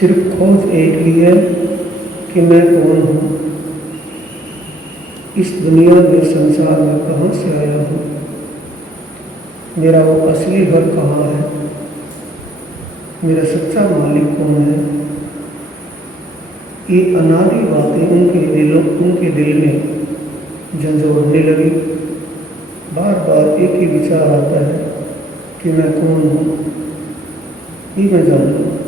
सिर्फ खोज एक ही है कि मैं कौन हूँ, इस दुनिया में संसार में कहाँ से आया हूँ, मेरा वो असली घर कहाँ है, मेरा सच्चा मालिक कौन है। ये अनादि बातें उनके दिल में झंझोड़ने लगी। बार बार एक ही विचार आता है कि मैं कौन हूँ, ये मैं जानूँ।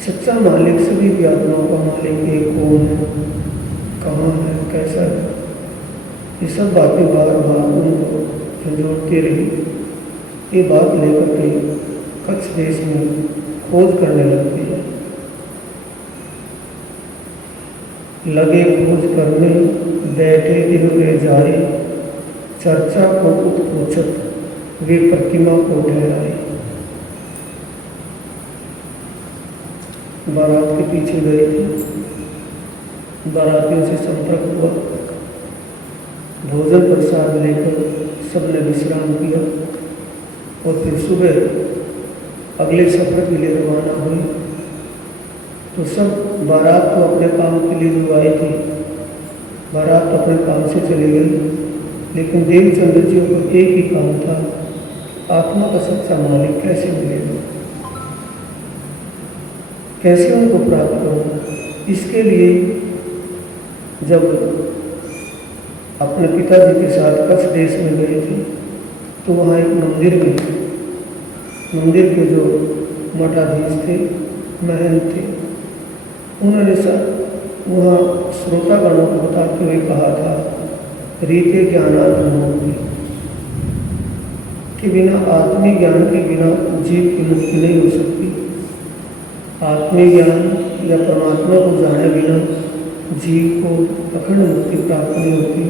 सच्चा मालिक, सभी की आत्माओं का मालिक ये कौन है, कहाँ है, कैसा है, ये सब बातें बार बार उनको झंझोड़ती रही। ये बात लेकर के कच्छ देश में खोज करने लगती है। लगे खोज करने बैठे हुए जारी, चर्चा को उत्पूछत वे प्रतिमा को ठहराए। बारात के पीछे गए थे, बारातियों से संपर्क हुआ, भोजन प्रसाद लेकर सबने विश्राम किया और फिर सुबह अगले सफर के लिए रवाना हुई। तो सब बारात को अपने काम के लिए जो आई थी, बारात अपने काम से चली गई, लेकिन देवचंद्र जी को एक ही काम था, आत्मा का सच्चा मालिक कैसे मिलेगा, कैसे उनको प्राप्त करूँ। इसके लिए जब अपने पिताजी के साथ कच्छ देश में गए थे तो वहाँ एक मंदिर के जो मठाधीश थे, महंत थे, उन्होंने सब वहाँ श्रोतागणों को बताते हुए कहा था, रीते ज्ञानात्मोक्ति, कि बिना आत्मीय ज्ञान के बिना जीव की मुक्ति नहीं हो सकती। आत्मीय ज्ञान या परमात्मा को जाने बिना जीव को अखंड मुक्ति प्राप्त नहीं होती,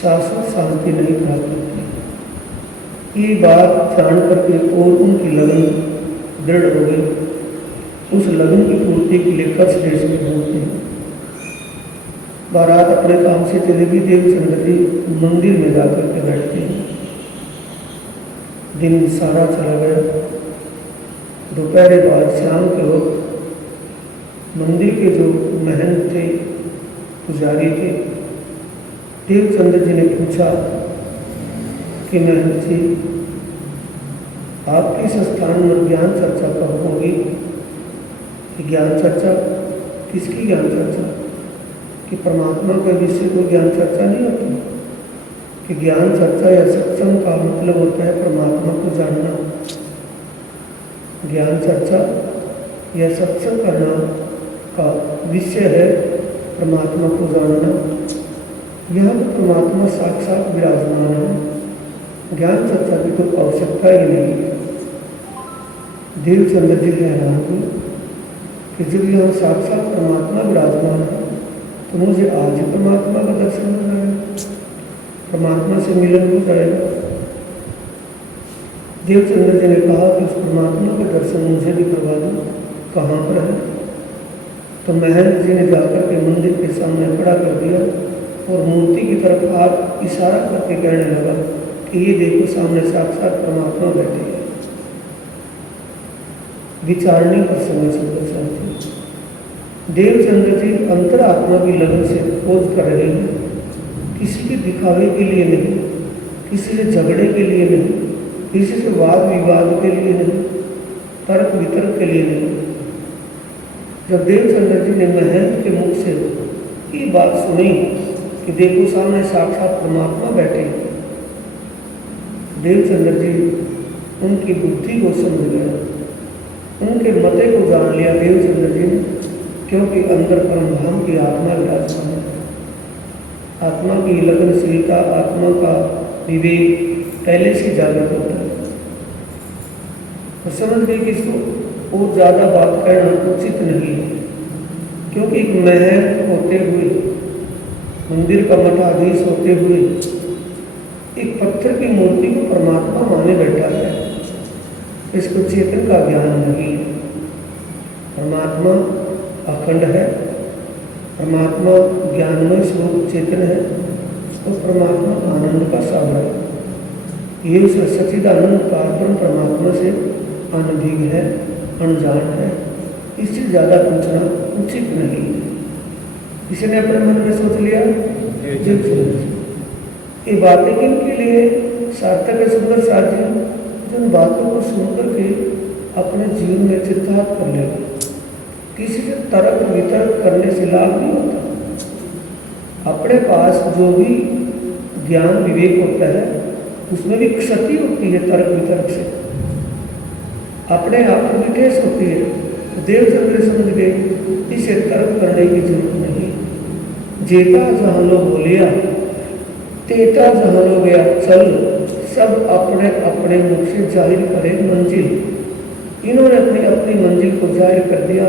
शाश्वत शांति नहीं प्राप्त होती। ये बात जान करके और उनकी लगन दृढ़ हो गई। उस लगन की पूर्ति के लिए कच्छ देश में पहुँचते हैं। बारात अपने काम से चले भी देवचंद्र जी मंदिर में जाकर के बैठते हैं। दिन सारा चला गया। दोपहर बाद शाम के वक्त मंदिर के जो महंत थे, पुजारी थे, देवचंद्र जी ने पूछा कि महंत जी, आपके इस स्थान में ज्ञान चर्चा कब होगी? ज्ञान चर्चा, किसकी ज्ञान चर्चा? कि परमात्मा के विषय को ज्ञान चर्चा नहीं होती। कि ज्ञान चर्चा या सत्संग का मतलब होता है परमात्मा को जानना। ज्ञान चर्चा या सत्संग करना का विषय है परमात्मा को जानना। यह परमात्मा साक्षात विराजमान है, ज्ञान चर्चा की कोई आवश्यकता ही नहीं है। देवचंद्र जी हैरान हुए कि जब यह साक्षात परमात्मा विराजमान है तो मुझे आज ही परमात्मा का दर्शन हो जाएगा, परमात्मा से मिलन हो जाएगा। देवचंद्र जी ने कहा कि उस परमात्मा का दर्शन मुझे भी करवा दो, कहाँ पर है? तो महंत जी ने जाकर के मंदिर के सामने खड़ा कर दिया और मूर्ति की तरफ हाथ इशारा करके कहने लगा कि ये देखो सामने साक्षात परमात्मा बैठे हैं। विचारने पर समय से बचाते। देवचंद्र जी अंतरात्मा की लगन से खोज कर रहे हैं, किसी के दिखावे के लिए नहीं, किसी से झगड़े के लिए नहीं, किसी से वाद विवाद के लिए नहीं, तर्क वितर्क के लिए नहीं। जब देवचंद्र जी ने महंत के मुख से ये बात सुनी कि देखो सामने साक्षात परमात्मा बैठे, देवचंद्र जी उनकी बुद्धि को समझ गया, उनके मते को जान लिया देवचंद्र जी ने, क्योंकि अंदर परमधाम की आत्मा विराजमान है। आत्मा की लगनशीलता, आत्मा का विवेक पहले से जागृत होता है। तो समझ गए कि इसको और ज़्यादा बात कहना उचित नहीं है, क्योंकि एक महंत होते हुए, मंदिर का मठाधीश होते हुए, एक पत्थर की मूर्ति को परमात्मा माने बैठा है। इसको चेतन का ज्ञान नहीं है। परमात्मा अखंड है, परमात्मा ज्ञानमय स्वरूप चेतन है, तो परमात्मा आनंद का सागर है। ये उस सच्चिदानंद का परम परमात्मा से अनभिज्ञ है, अनजान है। इससे ज़्यादा पूछना उचित नहीं है। किसी ने अपने मन में सोच लिया ये बातें किनके लिए सार्थक है सुंदर साथियों, जिन बातों को सुनकर के अपने जीवन में चित्तार्थ कर लेगा। किसी से तर्क वितर्क करने से लाभ नहीं होता। अपने पास जो भी ज्ञान विवेक होता है उसमें भी क्षति होती है तर्क वितर्क से, अपने आप में ठेस होती है। देवचंद्र समझ गए इसे तर्क करने की जरूरत नहीं। जेता जहाँ लो बोलिया तेता जहाँ लो गया चल, सब अपने अपने मुख से जाहिर करे मंजिल। इन्होंने अपनी अपनी मंजिल को जाहिर कर दिया।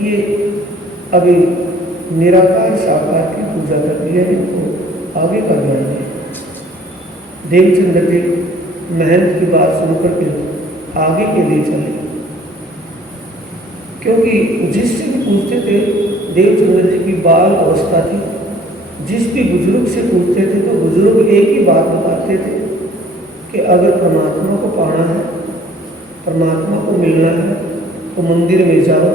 ये अभी निराकार साकार की पूजा कर दी है, इनको आगे का ज्ञान है। देवचंद्र जी महंत की बात सुनकर के आगे के लिए चले, क्योंकि जिससे भी पूछते थे देवचंद्र जी की बाल अवस्था थी। जिस भी बुजुर्ग से पूछते थे तो बुजुर्ग एक ही बात बताते थे कि अगर परमात्मा को पाना है, परमात्मा को मिलना है तो मंदिर में जाओ,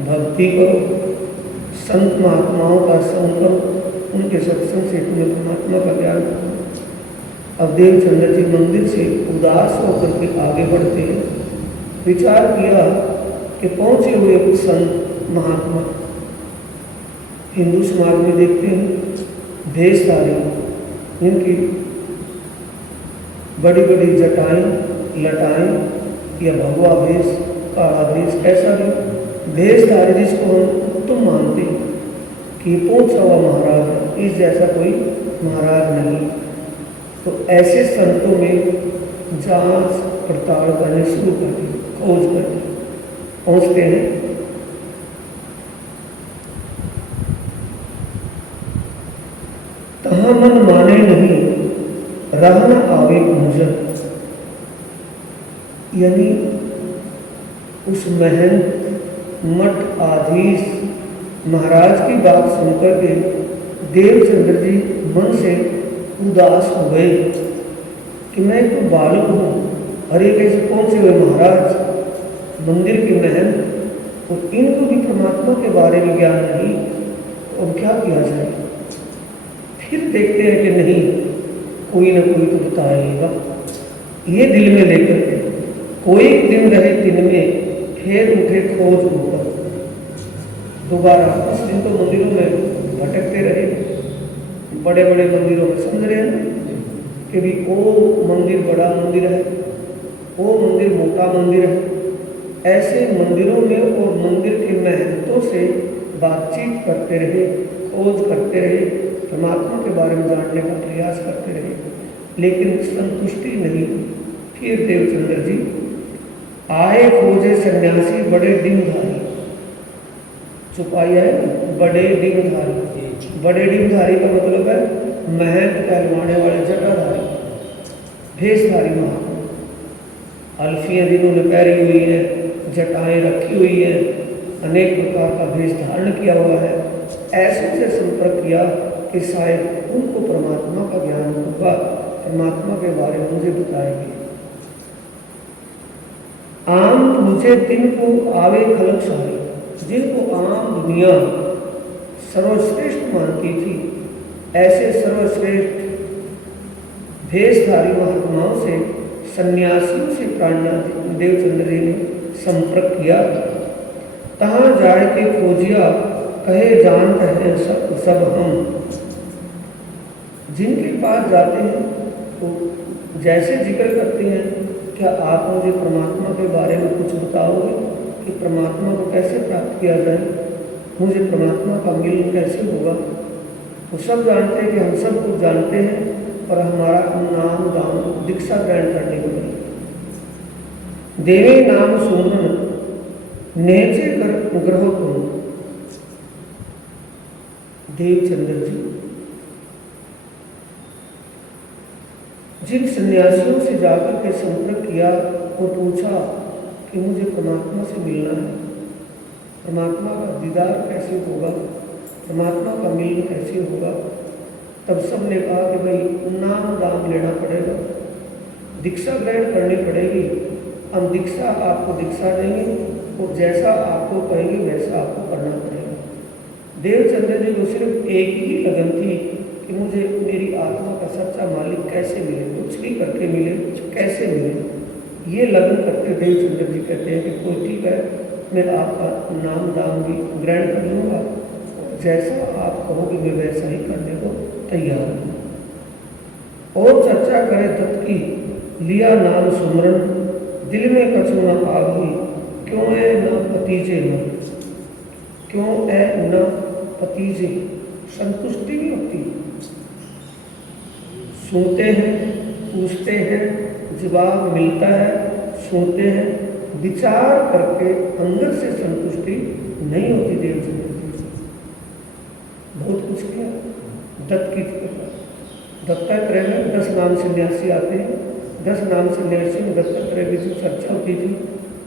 भक्ति करो, संत महात्माओं का संग करो, उनके सत्संग से तुम्हें परमात्मा का ज्ञान करो। अब देवचंद्र जी मंदिर से उदास होकर के आगे बढ़ते हैं। विचार किया कि पहुँचे हुए कुछ संत महात्मा हिंदू समाज में देखते हैं भेषधारी, इनकी बड़ी बड़ी जटाएं लटाएं या भगवा भेष काला भेष, ऐसा भी भेषधारी जिसको हम उत्तम मानते हैं कि पहुंचा हुआ महाराज है, इस जैसा कोई महाराज नहीं। तो ऐसे संतों में जांच पड़ताल करने शुरू कर दी, खोज कर दी। पहुँचते हैं तहाँ मन माने नहीं रहना आवे मुझे, यानी उस महंत मठ आधीश महाराज की बात सुनकर के देवचंद्र जी मन से उदास हो गए कि मैं तो बालक हूँ, अरे कैसे पहुँचे हुए महाराज मंदिर के महंत, तो इनको भी परमात्मा के बारे में ज्ञान नहीं, तो अब क्या किया जाए। फिर देखते हैं कि नहीं कोई ना कोई तो बताएगा। ये दिल में लेकर के कोई दिन रहे दिन में फिर उठे खोज ऊपर, दोबारा उस दिन तो मंदिरों में भटकते रहे, बड़े बड़े मंदिरों में समझ रहे हैं कि भी वो मंदिर बड़ा मंदिर है, वो मंदिर मोटा मंदिर है। ऐसे मंदिरों में और मंदिर के महत्वों से बातचीत करते रहे, खोज करते रहे, परमात्मा के बारे में जानने का प्रयास करते रहे, लेकिन संतुष्टि नहीं। फिर देवचंद्र जी आए खोजे सन्यासी बड़े डिंगधारी, चुपाई है बड़े डिंगधारी। बड़े डिंगधारी का मतलब है महंत कहलवाने वाले जटाधारी भेषधारी महात्मा। अल्फियाँ जिन्होंने पहरी हुई है, जटाएं रखी हुई है, अनेक प्रकार का भेष धारण किया हुआ है, ऐसे से संपर्क किया कि शायद उनको परमात्मा का ज्ञान होगा, परमात्मा के बारे में मुझे बताएंगे। आम पूछे दिन को आवे खलक सारी, जिनको आम दुनिया सर्वश्रेष्ठ मानती थी, ऐसे सर्वश्रेष्ठ भेषधारी महात्माओं से, सन्यासियों से प्राणनाथ देवचंद्र जी ने संपर्क किया। तहाँ जाए के खोजिया कहे जानते हैं सब हम। जिनके पास जाते हैं तो जैसे जिक्र करते हैं, क्या आप मुझे परमात्मा के बारे में कुछ बताओगे कि परमात्मा को कैसे प्राप्त किया जाए, मुझे परमात्मा का मिलन कैसे होगा। वो सब जानते हैं कि हम सब कुछ जानते हैं, पर हमारा नाम दान दीक्षा ग्रहण करने को नहीं। देवे नाम सुमरन नेचे कर ग्रह करो। देवचंद्र जी जिन सन्यासियों से जाकर के संपर्क किया और पूछा कि मुझे परमात्मा से मिलना है, परमात्मा का दीदार कैसे होगा, परमात्मा का मिलन कैसे होगा, तब सब ने कहा कि भाई नाम दाम लेना पड़ेगा, दीक्षा ग्रहण करनी पड़ेगी, हम दीक्षा आपको दीक्षा देंगे और जैसा आपको कहेंगे वैसा आपको करना पड़ेगा। देवचंद्र जी को सिर्फ एक ही लगन थी कि मुझे मेरी आत्मा का सच्चा मालिक कैसे मिले, कुछ भी करके मिले, कैसे मिले। ये लगन करके देवचंद्र जी कहते हैं कि कोई ठीक है, मैं आपका नाम दाम भी ग्रहण कर लूँगा, जैसा आप कहोगे मैं वैसा ही करने को तैयार हूँ। और चर्चा करे दत्त की, लिया नाम सुमरन, दिल में कछु न आगी, क्यों है न पतीजे मन, क्यों है न पतीजे, संतुष्टि नहीं होती। सुनते हैं, पूछते हैं, जवाब मिलता है, सुनते हैं, विचार करके अंदर से संतुष्टि नहीं होती। देवचंद्र जी बहुत कुछ किया दत्त की कृपा। दत्तात्रेय में 10 नाम सन्यासी आते हैं, 10 नाम सन्यासी में दत्तात्रेय की जो चर्चा होती थी,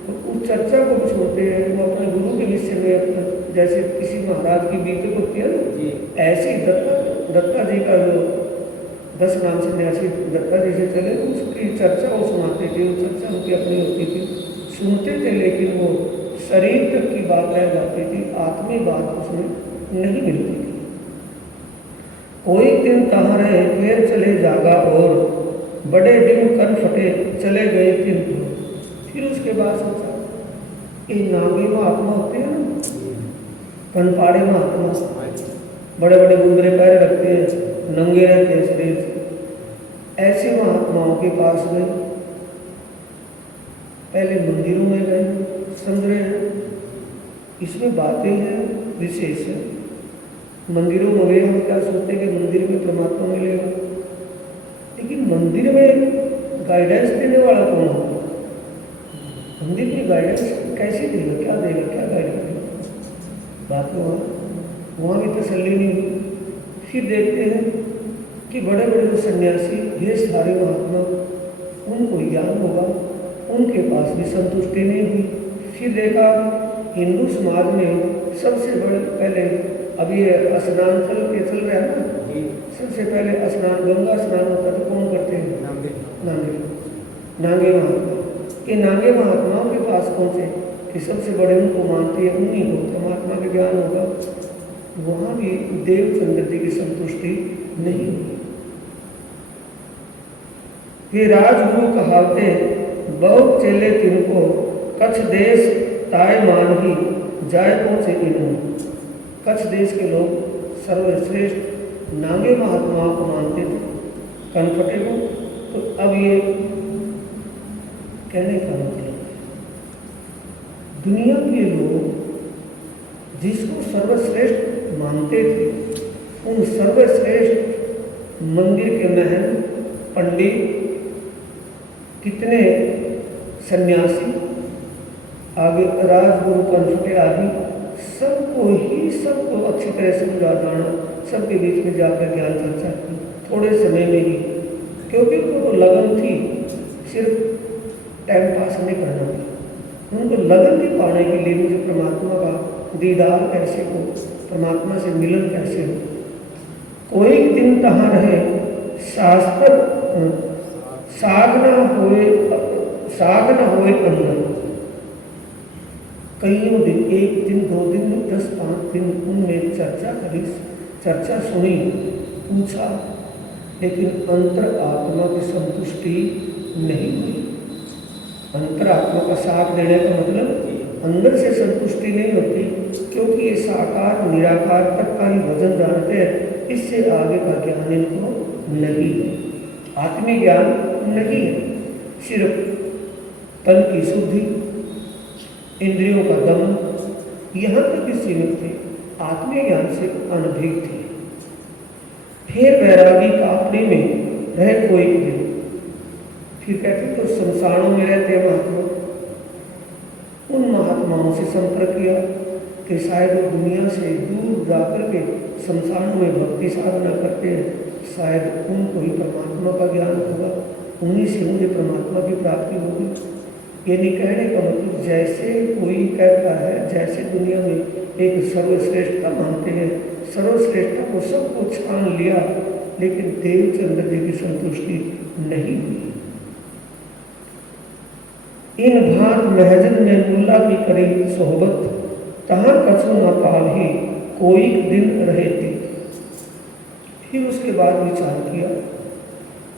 तो उस चर्चा को छोड़ते हैं, वो अपने गुरु के विषय में अपना, जैसे किसी महाराज की बीते को किया ना, ऐसे ही दत्ता जी का जो 10 नाम सन्यासी दत्ता जी से चले, उसकी चर्चा वो सुनाते थे। वो चर्चा उनकी अपनी होती थी, सुनते थे, लेकिन वो शरीर तक की बात रह जाती थी, आत्मी बात उसमें नहीं मिलती थी। कोई दिन तहाँ रहे फिर चले जागा, और बड़े दिन कन फटे चले गए दिन तो। फिर उसके बाद सोचा ये नागे महात्मा होते हैं ना, कनपाड़े महात्मा, बड़े बड़े गुंदरे पैर रखते हैं, नंगे रहते हैं शरीर से, ऐसे महात्माओं के पास गए। पहले मंदिरों में गए, समझ रहे हैं इसमें बातें हैं विशेष है। मंदिरों में गए, हम क्या सोचते हैं कि मंदिर में परमात्मा मिलेगा, लेकिन मंदिर में गाइडेंस देने वाला कौन होगा? मंदिर में गाइडेंस कैसे देगा, क्या देगा, क्या गाइड करेगा? बात तो वहाँ भी तसल्ली नहीं हुई। फिर देखते हैं कि बड़े बड़े जो सन्यासी, ये सारे महात्मा, उनको ज्ञान होगा, उनके पास भी संतुष्टि नहीं हुई। फिर देखा हिंदू समाज में सबसे बड़े पहले, अभी स्नान चल रहा है ना, सबसे पहले स्नान, गंगा स्नान होता तो कौन करते हैं? नांगे महात्मा। ये नांगे महात्माओं के पास पहुँचे कि सबसे बड़े उनको मानते हैं, उन्हीं को परमात्मा के ज्ञान होगा। वहाँ भी देवचंद्र जी की संतुष्टि नहीं हुई। ये राजगुरु कहावते बहुत चेले तिनको, कच्छ देश ताय मान ही जाय पहुँचे इन्हों। कच्छ देश के लोग सर्वश्रेष्ठ नांगे महात्माओं को मानते थे, कनफटे को। तो अब ये कहने का मतलब, दुनिया के लोग जिसको सर्वश्रेष्ठ मानते थे, उन सर्वश्रेष्ठ मंदिर के महल, पंडित, कितने सन्यासी, आगे राजगुरु कनफटे आदि, सबको अच्छी तरह समझा जाना, सबके बीच में जाकर ज्ञान चर्चा की थोड़े समय में ही, क्योंकि उनको लगन थी सिर्फ टाइम पास नहीं करना था। उनको लगन नहीं पाने के लिए मुझे परमात्मा का दीदार कैसे हो, परमात्मा से मिलन कैसे हो। कोई दिन तहाँ रहे शास्त्र साग न होए अंदर। कईयों दिन, 1 दिन 2 दिन 10-5 दिन उनने चर्चा सुनी, पूछा, लेकिन अंतर आत्मा की संतुष्टि नहीं हुई। अंतर आत्मा का साथ देने का मतलब अंदर से संतुष्टि नहीं होती, क्योंकि ये साकार निराकार तक का ही वजन जानते हैं। इससे आगे का ज्ञान इनको नहीं है, आत्मिक ज्ञान नहीं है। सिर्फ तन की शुद्धि, इंद्रियों का दमन, यहाँ तक ही सीमित थे, आत्मिक ज्ञान से अनभिज्ञ थे। फिर वैरागी कापड़ी में रहे कोई दिन, फिर कहते तो संसारों में रहते महात्मा, उन महात्माओं से संपर्क किया कि शायद वो दुनिया से दूर जाकर के संसारों में भक्ति साधना करते हैं, शायद उनको ही परमात्मा का ज्ञान होगा, उन्हीं से मुझे परमात्मा की प्राप्ति होगी। ये नहीं कहने का मतलब जैसे कोई कहता है, जैसे दुनिया में एक सर्वश्रेष्ठता मानते हैं, सर्वश्रेष्ठता को सबको छान लिया, लेकिन देवचंद्र जी की संतुष्टि नहीं हुई। इन भांत महजन में मुल्ला की करी सोहबत, तहाँ कछु न पाभी कोई दिन रहे थी। फिर उसके बाद विचार किया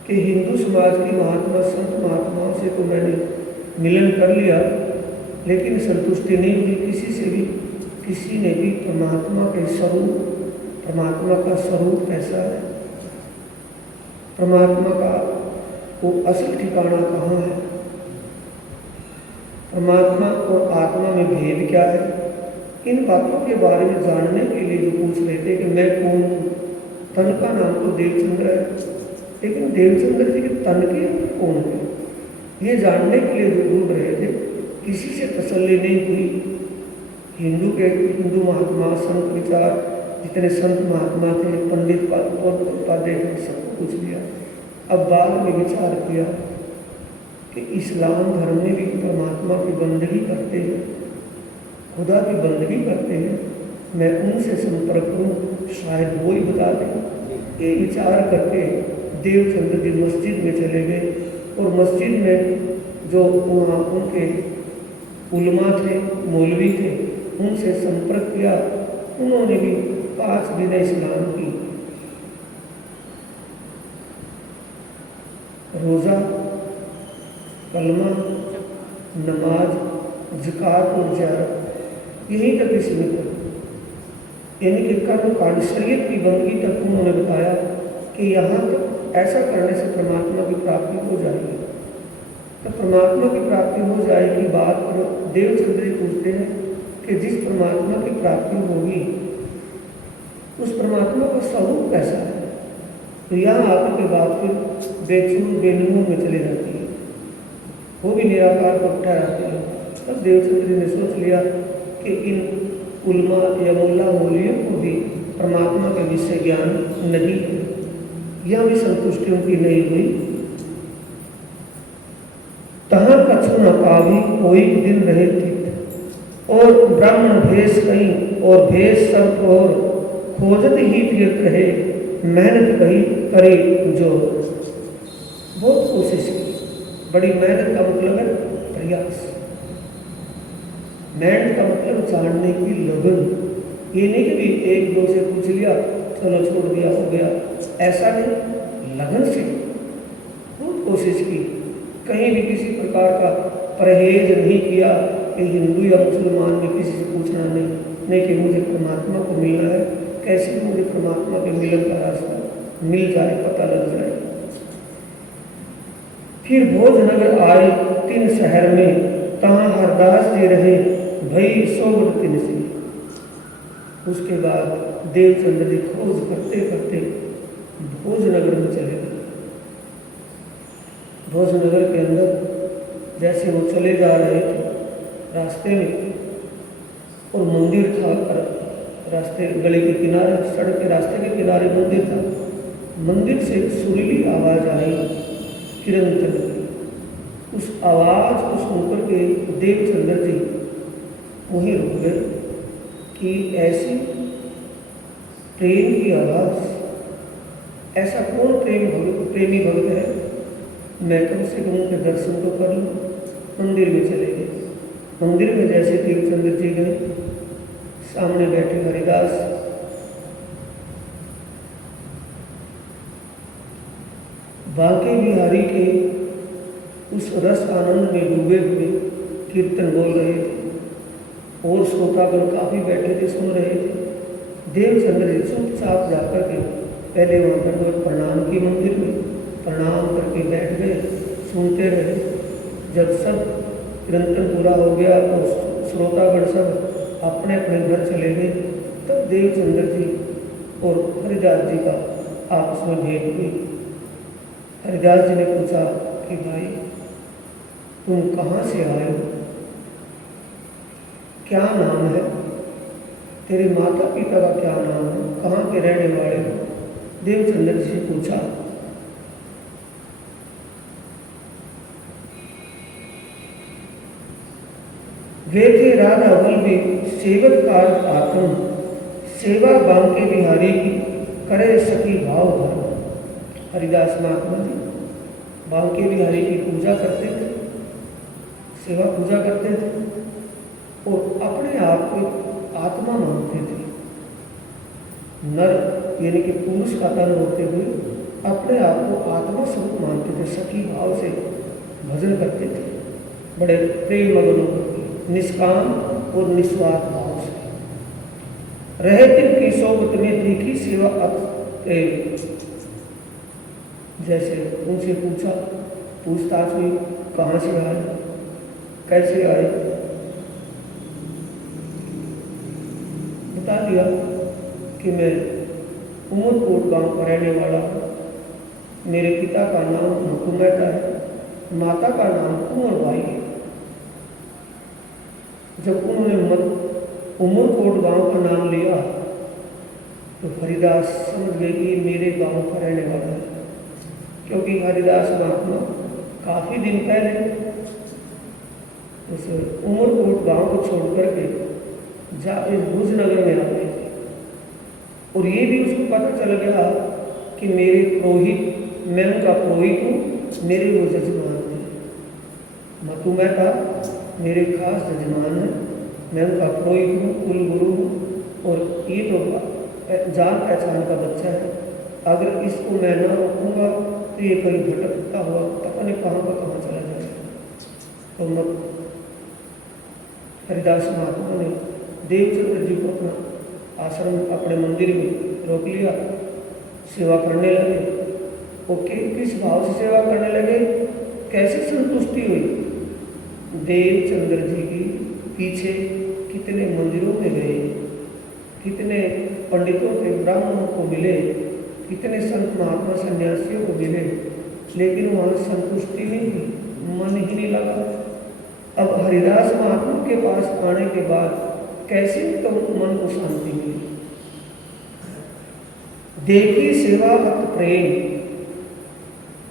कि हिंदू समाज के महात्मा संत महात्माओं से तो मैंने मिलन कर लिया, लेकिन संतुष्टि नहीं हुई किसी से भी। किसी ने भी परमात्मा के स्वरूप, परमात्मा का स्वरूप कैसा है, परमात्मा का वो असल ठिकाना कहाँ है, परमात्मा और आत्मा में भेद क्या है, इन बातों के बारे में जानने के लिए जो पूछ रहे थे कि मैं कौन हूँ। तन का नाम तो देवचंद्र है, लेकिन देवचंद्र जी के तन के कौन है, ये जानने के लिए जो ढूंढ रहे थे, किसी से तसल्ली नहीं हुई। हिंदू महात्मा संत विचार, जितने संत महात्मा थे, पंडित उपाध्याय थे, सबको पूछ लिया। अब बाद में विचार किया कि इस्लाम धर्म में भी परमात्मा की बंदगी करते हैं, खुदा की बंदगी करते हैं, मैं उनसे संपर्क करूं, शायद वो ही बता दें। ये विचार करके देवचंद्र जी मस्जिद में चले गए और मस्जिद में जो वहाँ उनके उलमा थे, मौलवी थे, उनसे संपर्क किया। उन्होंने भी 5 दिन इस्लाम की, रोज़ा, कलमा, नमाज, ज़कात और ज़ियारत, यहीं तक ही सीमित है। यानी कि कर्म कांड, शरीयत की बंदगी तक उन्होंने बताया कि यहाँ तक ऐसा करने से परमात्मा की प्राप्ति हो जाएगी। तो परमात्मा की प्राप्ति हो जाएगी बात पर देवचंद्र जी पूछते हैं कि जिस परमात्मा की प्राप्ति होगी उस परमात्मा का स्वरूप कैसा है। तो यहाँ आकर के बात फिर बेचूर बेनमूह में चली जाती है, वो भी निराकार को उठा जाती है। तब देवचंद्र जी ने सोच लिया कि इन उलमा या मुल्ला मौलवियों को भी परमात्मा के विषय ज्ञान नहीं है। यह भी संतुष्टि उनकी नहीं हुई। तहाँ कछु न पावी कोई दिन रहे थे, और ब्राह्मण भेष कहीं और भेष सब और खोजत ही फिरत रहे, मेहनत कही करे जो। बहुत कोशिश की, बड़ी मेहनत का मतलब है प्रयास, मेहनत का मतलब जानने की लगन। ये नहीं कि भी एक दो से पूछ लिया चलो छोड़ दिया हो गया, ऐसा नहीं, लगन से बहुत कोशिश की। कहीं भी किसी प्रकार का परहेज नहीं किया कि हिंदू या मुसलमान में किसी से पूछना नहीं कि मुझे परमात्मा को मिलना है, कैसे मुझे परमात्मा के मिलन का रास्ता मिल जाए, पता लग जाए। फिर भोजनगर आए 3 शहर में, तहाँ हरदास जी रहे भई 100 दिन से। उसके बाद देवचंद्र जी खोज करते करते भोजनगर में चले गए। भोजनगर के अंदर जैसे वो चले जा रहे थे रास्ते में, और मंदिर था, रास्ते गली के किनारे, सड़क के रास्ते के किनारे मंदिर था। मंदिर से सुरीली आवाज़ आई किरण चंद्र। उस आवाज़ को सुनकर के देवचंद्र जी वहीं रुक गए कि ऐसी प्रेम की आवाज़, ऐसा कौन प्रेमी भक्त है, मैं कम से कम उनके दर्शन तो कर लूँ। मंदिर में चले गए। मंदिर में जैसे देवचंद्र जी गए, सामने बैठे हरिदास, बांके बिहारी के उस रस आनंद में डूबे हुए कीर्तन बोल रहे थे, और श्रोतागण काफ़ी बैठे थे, सुन रहे थे। देवचंद्र जी चुपचाप जाकर के पहले वहाँ पर प्रणाम की, मंदिर में प्रणाम करके बैठ गए, सुनते रहे। जब सब कीर्तन पूरा हो गया और श्रोतागण सब अपने अपने घर चले गए, तब देवचंद्र जी और हरिदास जी का आपस में भेंट हुई। हरिदास जी ने पूछा कि भाई तुम कहाँ से आए हो, क्या नाम है, तेरे माता पिता का क्या नाम है, कहाँ के रहने वाले हो। देवचंद्र जी से पूछा। वे थे राधा वल्लभी सेवक कार्य आत्म, सेवा बांके बिहारी की करे सकी भाव धर्म। हरिदास महात्मा जी बांके बिहारी की पूजा करते थे, सेवा पूजा करते थे और अपने आप को आत्मा मानते थे। नर यानी कि पुरुष का तन होते हुए अपने आप को आत्मा स्वरूप मानते थे, सखी भाव से भजन करते थे, बड़े प्रेम मगन होकर, निष्काम और निस्वार्थ भाव से रहे। दिन की सोबत में देखी सेवा जैसे उनसे पूछताछ हुई, कहाँ से आए, कैसे आए, बता दिया कि मैं उमरकोट गांव का रहने वाला हूँ, मेरे पिता का नाम हुकुमैता है, माता का नाम कुंवरबाई है। जब उन्होंने उमरकोट गांव का नाम लिया तो हरिदास समझ गए कि मेरे गांव का रहने वाला है, क्योंकि हरिदास महात्मा काफ़ी दिन पहले उस उमरकोट गांव को छोड़ करके भुज नगर में आ गए थे। और ये भी उसको पता चल गया कि मेरे पुरोहित, मैं उनका पुरोहित हूँ, मेरे वो जजमान हैं, मतु मेहता मेरे खास जजमान हैं, मैं उनका पुरोहित हूँ, कुल गुरु हूँ, और ये तो जान पहचान का बच्चा है, अगर इसको मैं ना रोकूँगा तो ये कहीं भटकता हुआ पता नहीं कहाँ का कहाँ चला जाएगा। तो हरिदास महात्मा ने देवचंद्र जी को अपना आश्रम, अपने मंदिर में रोक लिया, सेवा करने लगे। वो किस भाव से सेवा करने लगे, कैसे संतुष्टि हुई। देवचंद्र जी की पीछे कितने मंदिरों में गए, कितने पंडितों के ब्राह्मणों को मिले, कितने संत महात्मा सन्यासियों को मिले, लेकिन वहाँ संतुष्टि नहीं हुई, मन ही नहीं लगा। अब हरिदास महात्मा के पास आने के बाद कैसे तो मन को शांति मिली। देखी सेवा अत प्रेम,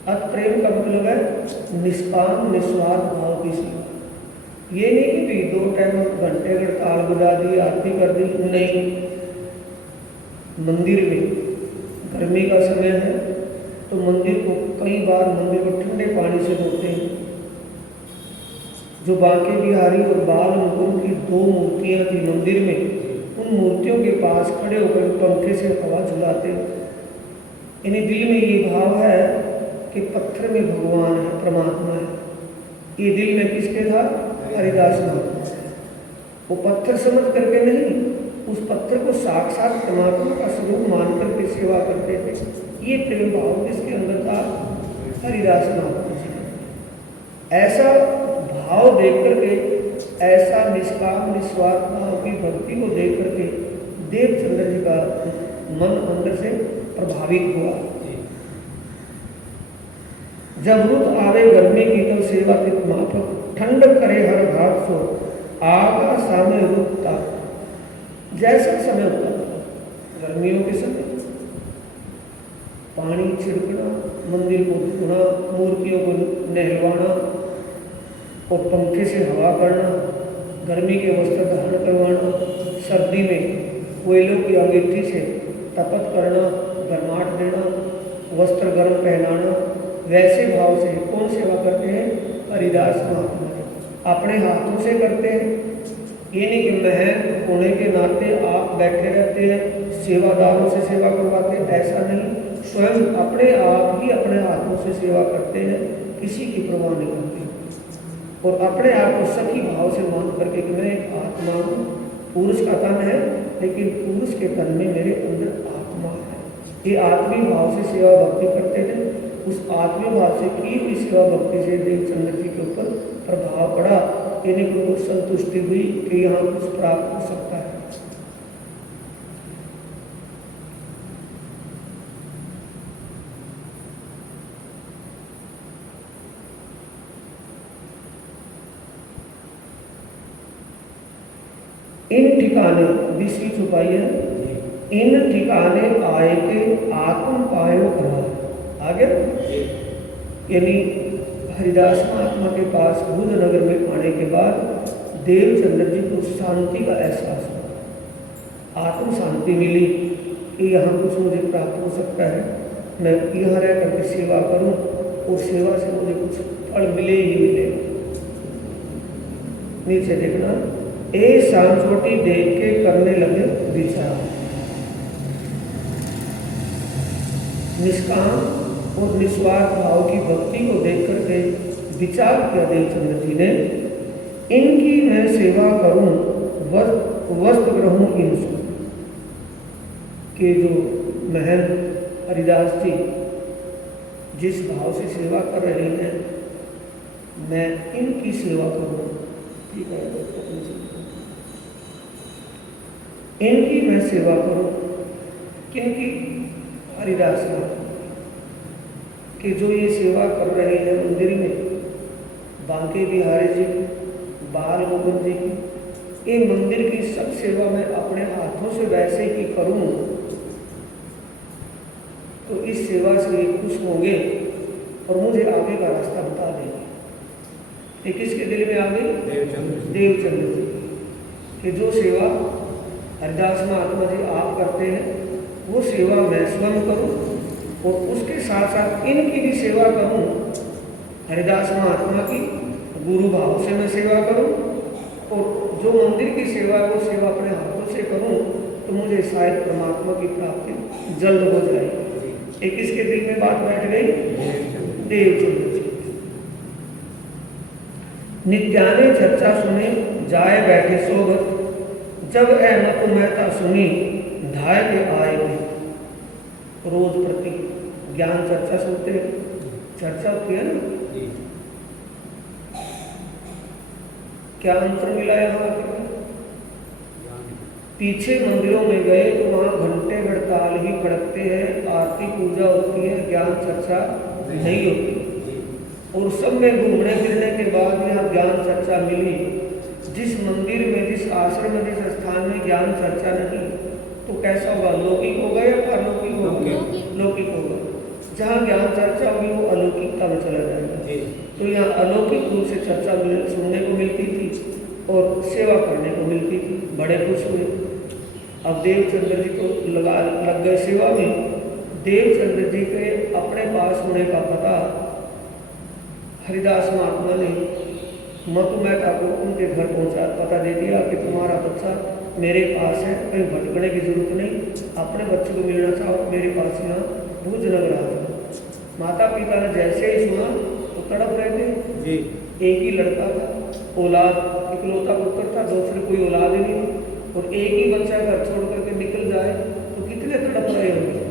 अत प्रेम का मतलब है निष्काम निस्वार्थ भाव की सेवा। ये नहीं कि 2 टाइम घंटे अगर ताल बजा दी, आरती कर दी, नहीं। मंदिर में गर्मी का समय है तो मंदिर को कई बार मंदिर को ठंडे पानी से धोते हैं। जो बांके बिहारी और बाल मुकुंद की 2 मूर्तियां थी मंदिर में, उन मूर्तियों के पास खड़े होकर पंखे से हवा झुलाते। यानी दिल में ये भाव है कि पत्थर में भगवान है, परमात्मा है। ये दिल में किसके था, हरिदास महात्मा। वो पत्थर समझ करके नहीं, उस पत्थर को साक्षात परमात्मा का स्वरूप मान करके सेवा करते थे। ये प्रेम भाव किसके अंदर था, हरिदास महात्मा जी ने। ऐसा भाव देख करके, ऐसा निष्काम निस्वार्थ भाव की भक्ति को देख करके देवचंद्र जी का मन अंदर से प्रभावित हुआ। जब रुत आवे गर्मी की तब सेवा तित माफक, ठंड करे हर भाग सो आगा सामने रुकता। जैसा समय होता था गर्मियों के समय, पानी छिड़कना, मंदिर को धोना, मूर्तियों को नहलवाना और पंखे से हवा करना, गर्मी के वस्त्र धारण करवाना, सर्दी में कोयलों की अंगीठी से तपत करना, गर्माहट देना, वस्त्र गर्म पहनाना, वैसे भाव से कौन सेवा करते हैं, हरिदास महात्मा अपने हाथों से करते हैं। ये नहीं कि महंत होने के नाते आप बैठे रहते हैं, सेवादारों से सेवा करवाते हैं, ऐसा नहीं। स्वयं अपने आप ही अपने हाथों से सेवा करते हैं, किसी की परवाह नहीं करते। और अपने आप को सखी भाव से मान करके कि मैं एक आत्मा हूँ, पुरुष का तन है लेकिन पुरुष के तन में मेरे अंदर आत्मा है। ये आत्मीय भाव से सेवा भक्ति करते थे। उस आत्मीय भाव से की हुई सेवा भक्ति से देवचंद्र जी के ऊपर प्रभाव पड़ा, यानी उनको संतुष्टि हुई कि यहाँ कुछ प्राप्त हो सकता है। इन ठिकाने 20वीं चौपाई है, इन ठिकाने आए के आत्म पायो करा। आगे यानी हरिदास महात्मा के पास भुज नगर में आने के बाद देवचंद्र जी को शांति का एहसास हुआ, आत्म शांति मिली कि यहाँ कुछ मुझे प्राप्त हो सकता है, मैं यहाँ रह करके सेवा करूँ और सेवा से मुझे कुछ फल मिले ही मिलेगा। नीचे देखना, ए सांचोटी देख के करने लगे विचार। निष्काम और निस्वार्थ भाव की भक्ति को देख करके विचार किया देवचंद्र जी ने, इनकी मैं सेवा करूं, वस्त्र ग्रहूं इनसे। कि जो महन हरिदास जी जिस भाव से सेवा कर रहे हैं, मैं इनकी सेवा करूं। ठीक है, इनकी मैं सेवा करूं। किनकी? हरिदास कि जो ये सेवा कर रहे हैं मंदिर में, बांके बिहारी जी, बाल गोविंद जी की, ये मंदिर की सब सेवा मैं अपने हाथों से वैसे ही करूं तो इस सेवा से ये खुश होंगे और मुझे आगे का रास्ता बता देंगे। ये किसके दिल में आ गई? देवचंद्र जी कि जो सेवा हरिदास महात्मा जी आप करते हैं वो सेवा मैं स्वयं करूं और उसके साथ साथ इनकी भी सेवा करूं। हरिदास महात्मा की गुरु भाव से मैं सेवा करूं और जो मंदिर की सेवा है वो सेवा अपने हाथों से करूं तो मुझे शायद परमात्मा की प्राप्ति जल्द हो जाएगी। एक किसके दिल में बात बैठ गई? देवचंद्र जी। नित्याने चर्चा सुने, जाए बैठे सोबत, जब ए मत महता सुनी, धाय के आए गए। रोज प्रति ज्ञान चर्चा सुनते, चर्चा होती है ना, क्या अंतर मिला यहाँ? पीछे मंदिरों में गए तो वहाँ घंटे हड़ताल ही खड़कते हैं, आरती पूजा होती है, ज्ञान चर्चा नहीं होती। और सब में घूमने फिरने के बाद यहाँ ज्ञान चर्चा मिली। जिस मंदिर में, जिस आश्रम में, जिस स्थान में ज्ञान चर्चा नहीं तो कैसा होगा? लौकिक होगा या पारलौकिक होगा? लौकिक होगा। जहाँ ज्ञान चर्चा होगी वो अलौकिकता में चला जाएगा। तो यहाँ अलौकिक रूप से चर्चा सुनने को मिलती थी और सेवा करने को मिलती थी। बड़े खुश हुए। अब देवचंद्र जी को लग गए सेवा में। देवचंद्र जी के अपने पास होने का पता हरिदास महात्मा ने मतु मेहता को उनके घर पहुंचा, पता दे दिया कि तुम्हारा बच्चा मेरे पास है, कहीं भटकने की जरूरत नहीं, अपने बच्चे को मिलना चाहो मेरे पास यहाँ भुजनगर आ जाओ। माता पिता ने जैसे ही सुना तो तड़प रहे थे। एक ही लड़का था, औलाद इकलौता पुत्र था, दूसरी कोई औलाद ही नहीं, और एक ही बच्चा घर छोड़ करके निकल जाए तो कितने तड़प रहे होंगे।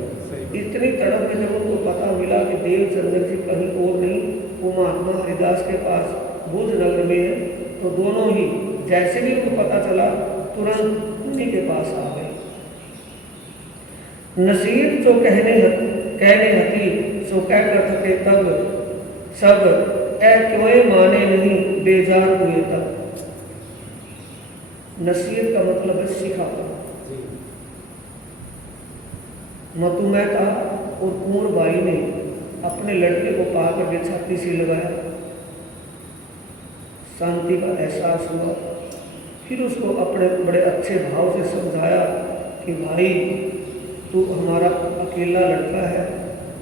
इतनी तड़प में जब उनको पता मिला कि देवचंद्र जी कहीं और नहीं, वो महात्मा हरिदास के पास भुजनगर में है, तो दोनों ही जैसे भी उनको पता चला तुरंत उन्हीं के पास आ गए। नसीब जो कहने हती सो कह करते तब सब ए क्यों माने नहीं बेजार हुए तब। नसीहत का मतलब है सिखा। मतु मेहता और कुंवर बाई ने अपने लड़के को पा करके छाती से लगाया, शांति का एहसास हुआ। फिर उसको अपने बड़े अच्छे भाव से समझाया कि भाई तू हमारा अकेला लड़का है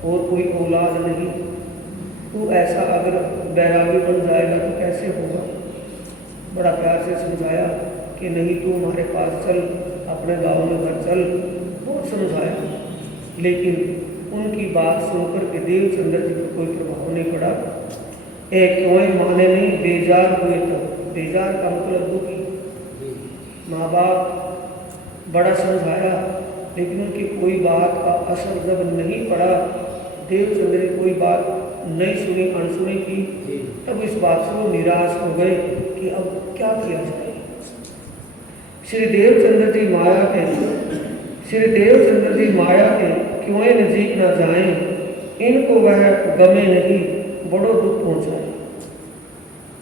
और कोई औलाद नहीं, तू ऐसा अगर बैरागी बन जाएगा तो कैसे होगा। बड़ा प्यार से समझाया कि नहीं तू हमारे पास चल, अपने गांव में घर चल, बहुत समझाया। लेकिन उनकी बात सुनकर के देवचंद्र जी को कोई प्रभाव नहीं पड़ा। एक क्यों माने नहीं बेजार हुए तब। बेजार का मतलब दुखी। माँ बाप बड़ा समझाया लेकिन उनकी कोई बात का असर जब नहीं पड़ा, देवचंद्र ने कोई बात नहीं सुनी, अनसुनी की, तब इस बात से वो निराश हो गए कि अब क्या किया जाए। श्री देवचंद्र जी माया के क्यों नजीक न जाएं, इनको वह गमे नहीं बड़ो दुख पहुंचाए।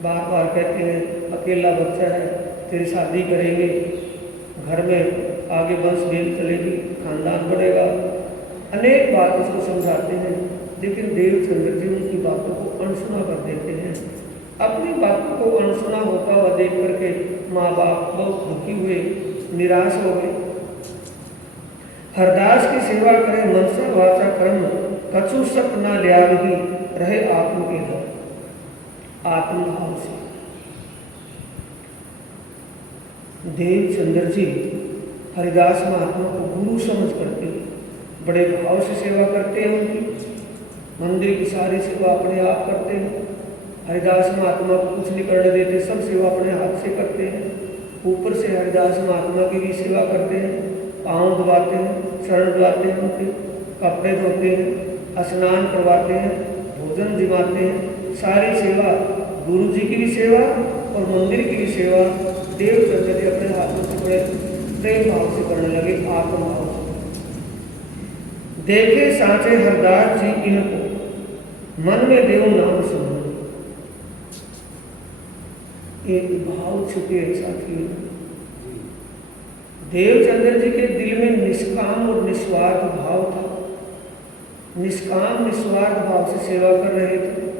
बार बार कहते हैं अकेला बच्चा है, तेरी शादी करेंगे, घर में आगे वंश भेद चलेगी, खानदान बढ़ेगा, अनेक बात उसको समझाते हैं। लेकिन देवचंद्र जी उनकी बातों को अनसुना कर देते हैं। अपनी बातों को अनसुना होता हुआ देख करके माँ बाप बहुत दुखी हुए, निराश हो गए। हरदास की सेवा करें मनसा वाचा कर्म, कछु सत न ल्यावही रहे आत्म के धर्म। आत्मभाव से देवचंद्र जी हरिदास महात्मा को गुरु समझ करके बड़े भाव से सेवा करते हैं। उनकी मंदिर की सारी सेवा अपने आप करते हैं। हरिदास महात्मा को कुछ नहीं करने देते, सब सेवा अपने हाथ से करते हैं। ऊपर से हरिदास महात्मा की भी सेवा करते हैं, पाँव दबाते हैं, चरण दबाते हैं, उनके कपड़े धोते हैं, स्नान करवाते हैं, भोजन जिमाते हैं। सारी सेवा, गुरु जी की भी सेवा और मंदिर की भी सेवा देवचंद्र जी अपने हाथों से बड़े प्रेम भाव से करने लगे, आत्मभाव से। देखे साचे हरदास जी इनको, मन में देव नाम सुनो। एक भाव छुपे साथी, देवचंद्र जी के दिल में निष्काम और निस्वार्थ भाव था। निष्काम निस्वार्थ भाव से सेवा कर रहे थे।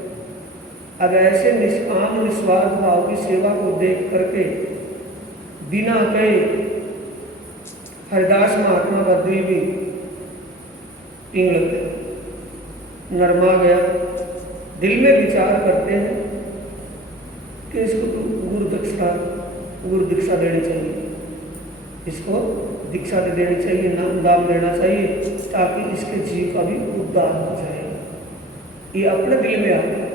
अब ऐसे निष्काम निस्वार्थ भाव की सेवा को देख करके बिना कहे हरिदास महात्मा का दिल भी पिघल गया, नरमा गया। दिल में विचार करते हैं कि इसको तो गुरु दीक्षा देनी चाहिए, इसको दीक्षा दे देनी चाहिए, नाम दाम देना चाहिए, ताकि इसके जीव का भी उद्धार हो जाए। ये अपने दिल में आ गया।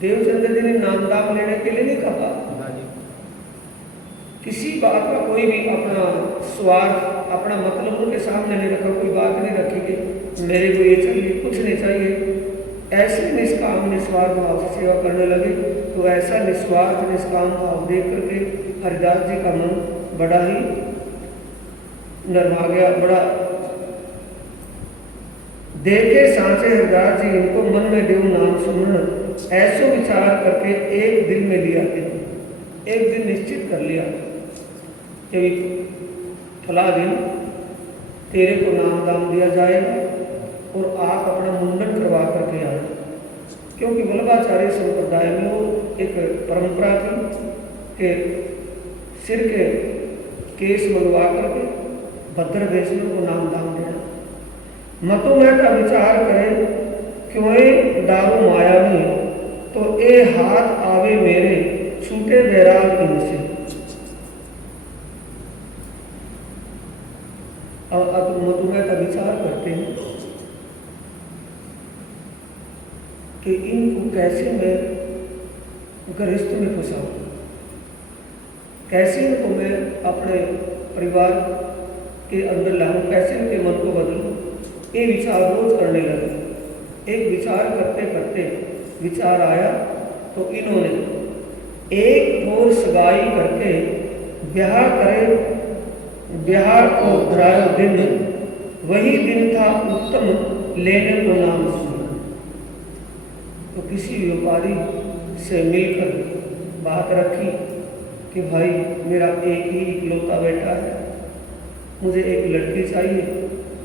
देवचंद्र जी ने नाम दाम लेने के लिए नहीं कहा, किसी बात का कोई भी अपना स्वार्थ, अपना मतलब उनके सामने नहीं रखा, कोई बात नहीं रखी कि मेरे को ये चाहिए, कुछ नहीं चाहिए। ऐसे निष्काम निस्वार्थ भाव से सेवा करने लगे। तो ऐसा निस्वार्थ निष्काम भाव देख करके हरिदास जी का मन बड़ा ही नरमा गया। बड़ा देखे सांचे हरिदास जी इनको, मन में देव नाम सुमरण, ऐसो विचार करके एक दिन में लिया थे। एक दिन निश्चित कर लिया कि फला दिन तेरे को नाम दाम दिया जाएगा और आप अपना मुंडन करवा करके आए। क्योंकि वल्लभाचार्य संप्रदाय में वो एक परंपरा थी कि सिर के केस मंगवा करके भद्र वेश में को नाम दाम देना। मतों में का विचार करें क्यों दारू माया में, तो ए हाथ आवे मेरे छूटे बैराग इनसे। अब मतुमें का विचार करते हैं कि इनको कैसे मैं गृहस्थ में फंसाऊं, कैसे इनको मैं अपने परिवार के अंदर लाऊं, कैसे इनके मन को बदलूं। ये विचार रोज करने लगे। एक विचार करते करते विचार आया तो इन्होंने एक और सगाई करके ब्याह करे। ब्याह को धरायो दिन, वही दिन था उत्तम लेने को नाम सुना। तो किसी व्यापारी से मिलकर बात रखी कि भाई मेरा एक ही इकलौता बेटा है, मुझे एक लड़की चाहिए,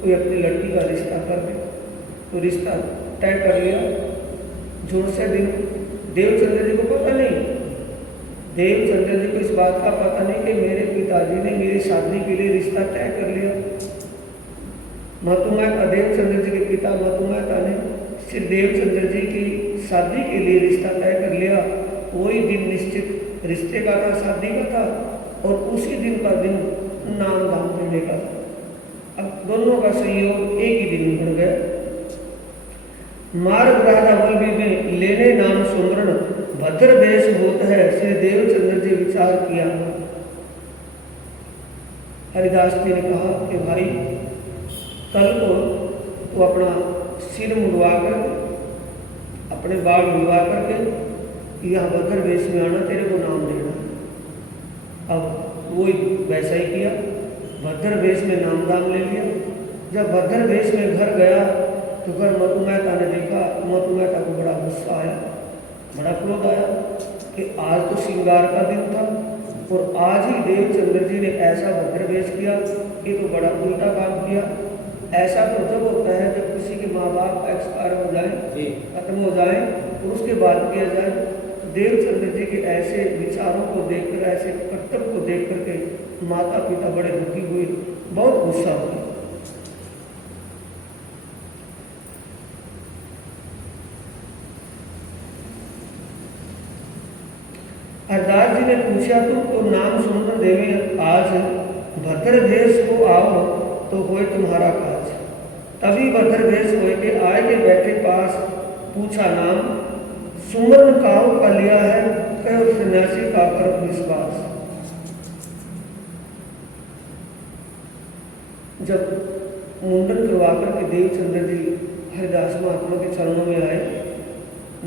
कोई अपनी लड़की का रिश्ता कर दे। तो रिश्ता तय कर लिया। जोर से दिन देवचंद्र जी को पता नहीं, देवचंद्र जी को इस बात का पता नहीं कि मेरे पिताजी ने मेरी शादी के लिए रिश्ता तय कर लिया। मतुमा का देवचंद्र जी के पिता मतुमा का ने सिर्फ देवचंद्र जी की शादी के लिए रिश्ता तय कर लिया। वही दिन निश्चित रिश्ते का था, शादी का था, और उसी दिन का दिन नाम दाम देने का था। अब दोनों का सहयोग एक ही दिन में बढ़ गया। मार्ग राजा वल्लभी में लेने नाम सुमरण, भद्र देश होता है, श्री देवचंद्र जी विचार किया। हरिदास जी ने कहा कि भाई कल को तो अपना सिर मुंडवा कर, अपने बाल मुंडवा करके यहाँ भद्र वेश में आना, तेरे को नाम देना। अब वो वैसा ही किया, भद्र वेश में नाम दाम ले लिया। जब भद्र वेश में घर गया तो घर मतु मेहता ने देखा। मतु मेहता को बड़ा गुस्सा आया, बड़ा क्रोध आया कि आज तो श्रृंगार का दिन था और आज ही देवचंद्र जी ने ऐसा भद्र वेश किया, ये तो बड़ा उल्टा काम किया। ऐसा तो जब होता है जब किसी के माँ बाप एक्सपायर हो जाए, खत्म हो जाए, तो उसके बाद किया जाए। देवचंद्र जी के ऐसे विचारों को देखकर, ऐसे कर्तव्य को देख करके माता पिता बड़े दुखी हुए, बहुत गुस्सा हुआ। हरदास जी ने पूछा तुमको नाम सुमरन देवे आज, भद्र भेष को आओ तो होए तुम्हारा काज। तभी भद्र भेष होए के आए के बैठे पास, पूछा नाम सुमरन काहू का लिया है, कहो सन्यासी का कर विश्वास। जब मुंडन करवाकर के देवचंद्र जी हरिदास महात्मा के चरणों में आए,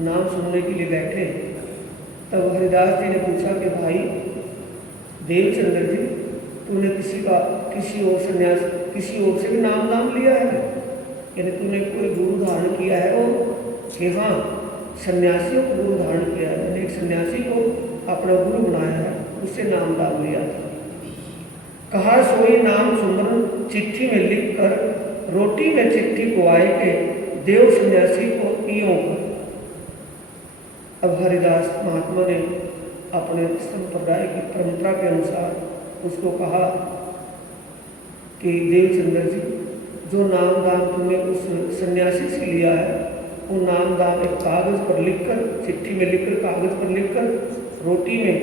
नाम सुनने के लिए बैठे, तब हरिदास जी ने पूछा कि भाई देवचंद्र जी, तूने किसी और सन्यास किसी और से भी नाम लिया है, यानी तूने कोई गुरु धारण किया है? वो कि हाँ, सन्यासियों को गुरु धारण किया है, मैंने एक सन्यासी को अपना गुरु बनाया है, उससे नाम लिया था। कहा सोई नाम सुमरन चिट्ठी में लिख कर, रोटी में चिट्ठी को आए के देव सन्यासी को इयों कर। अब हरिदास महात्मा ने अपने संप्रदाय की परंपरा के अनुसार उसको कहा कि देवचंद्र जी, जो नाम दान तुमने उस सन्यासी से लिया है, वो नाम दान एक कागज़ पर लिखकर, चिट्ठी में लिखकर, कागज़ पर लिखकर रोटी में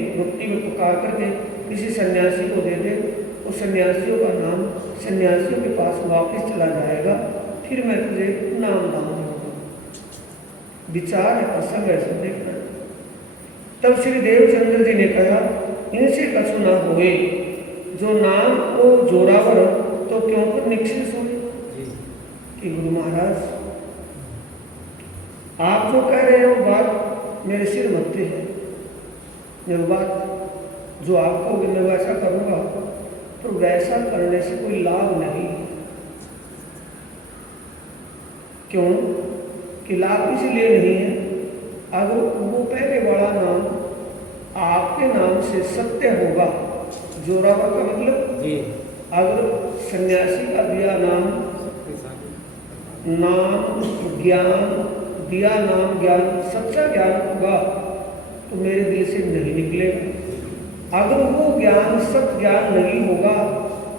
पका करके किसी सन्यासी को दे दे। उस सन्यासियों का नाम सन्यासियों के पास वापस चला जाएगा, फिर मैं तुझे नाम दान दूंगा। विचार है, प्रसंग ऐसा देखना। तब श्री देवचंद्र जी ने कहा, इनसे कछु ना होए, जो नाम को जोरावर तो क्यों कर निश्चित हो। कि गुरु महाराज, आप जो कह रहे हो बात मेरे सिर मत्थे है, मैं बात जो आप कहोगे मैं वैसा करूँगा, तो वैसा करने से कोई लाभ नहीं। क्यों कि लाभ इसलिए नहीं है, अगर वो पहले वाला नाम आपके नाम से सत्य होगा, जोरावर का मतलब अगर सन्यासी का दिया नाम ज्ञान दिया, नाम ज्ञान सच्चा ज्ञान होगा तो मेरे दिल से नहीं निकलेगा। अगर वो ज्ञान सत्य ज्ञान नहीं होगा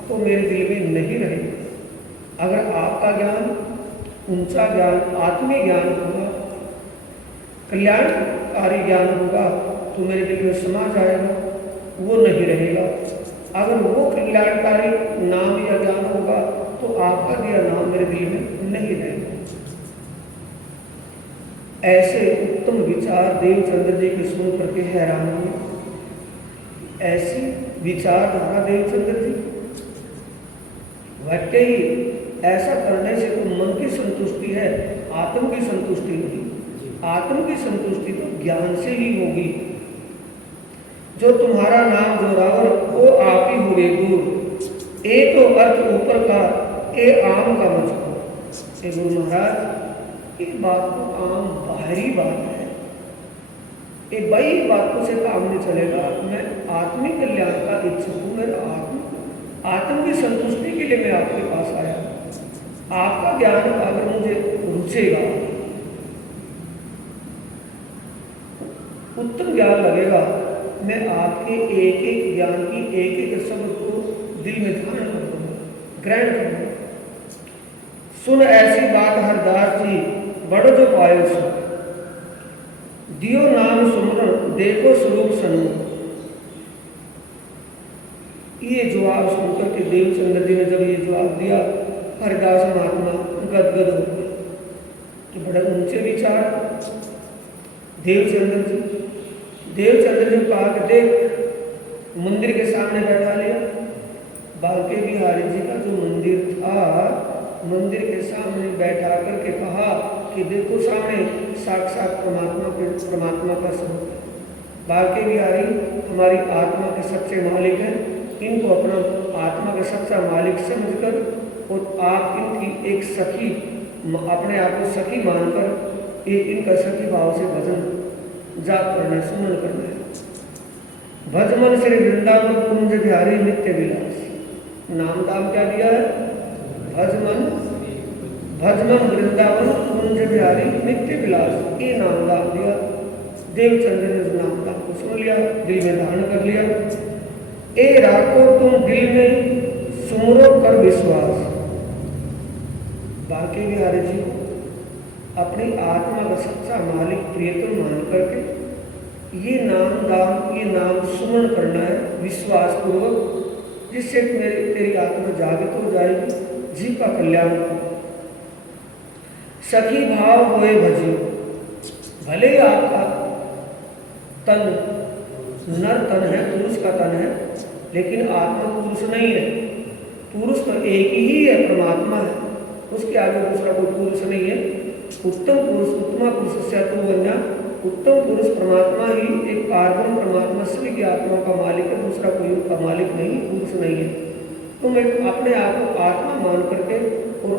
तो मेरे दिल में नहीं रहेगा। अगर आपका ज्ञान ऊंचा ज्ञान आत्मीय ज्ञान होगा, कल्याणकारी ज्ञान होगा तो मेरे दिल में समा जाएगा, वो नहीं रहेगा। अगर वो कल्याणकारी नाम या ज्ञान होगा तो आपका दिया नाम मेरे दिल में नहीं रहेगा। ऐसे उत्तम विचार देवचंद्र जी के सुन करके हैरान हुए। ऐसी विचारधारा देवचंद्र जी, वाकई ऐसा करने से तो मन की संतुष्टि है, आत्म की संतुष्टि नहीं। आत्म की संतुष्टि तो ज्ञान से ही होगी। जो तुम्हारा नाम जोरावर वो आप ही हुए दूर, एक तो अर्थ ऊपर का ए आम का मुझको। गुरु महाराज, ये बात तो आम बाहरी बात है, ये बड़ी बातों से काम नहीं चलेगा। मैं आत्मिक कल्याण का इच्छुक हूँ, मेरा आत्म की संतुष्टि के लिए मैं आपके पास आया। आपका ज्ञान अगर मुझे रुचेगा, उत्तम ज्ञान लगेगा, मैं आपके एक एक ज्ञान की एक एक शब्द को दिल में धारण कर दूंगा, ग्रहण कर दूंगा। सुन ऐसी बात हरदास जी बड़ जो पायो सुख, दियो नाम सुमरन देखो स्वरूप सन्मुख। ये जवाब सुनकर के देवचंद्र जी ने जब ये जवाब दिया, हरिदास महात्मा गदगद हो गए कि बड़े ऊंचे विचार। देवचंद्र जी कहा कि देख, मंदिर के सामने बैठा लिया। बांके बिहारी जी का जो मंदिर था, मंदिर के सामने बैठा करके कहा कि देखो सामने साक्षात परमात्मा का स्वरूप। बांके बिहारी हमारी आत्मा के सच्चे मालिक हैं, इनको अपना आत्मा का सच्चा मालिक समझकर और आप इनकी एक सखी, अपने आप को सखी मानकर इनका सखी भाव से भजन जाप करना, सुमन करना है। भजमन श्री वृंदावन कुंज बिहारी नित्य विलास। नाम दाम क्या दिया है? भजमन वृंदावन कुंज बिहारी नित्य विलास, ये नाम दाम दिया। देवचंद्र ने नाम दाम को सुन लिया, दिल में धारण कर लिया। ए राखो तुम दिल में सुमरो कर विश्वास। बांके बिहारी जी अपनी आत्मा का सच्चा मालिक प्रियतम मान करके ये नाम दाम, ये नाम सुमरण करना है विश्वास पूर्वक, जिससे तेरी आत्मा जागृत हो जाएगी, जीव का कल्याण हो। सखी भाव हुए भजियो, भले ही आपका तन नर तन है, पुरुष का तन है, लेकिन आत्मा पुरुष नहीं है। पुरुष तो एक ही है, परमात्मा है, उसके आगे दूसरा कोई पुरुष नहीं है। उत्तम पुरुष, उत्तमा पुरुष से तो बन्या, उत्तम पुरुष परमात्मा ही, एक पारब्रह्म परमात्मा सभी की आत्मा का मालिक है, दूसरा कोई उसका मालिक नहीं, पुरुष नहीं है। तुम एक अपने आप को आत्मा मान करके और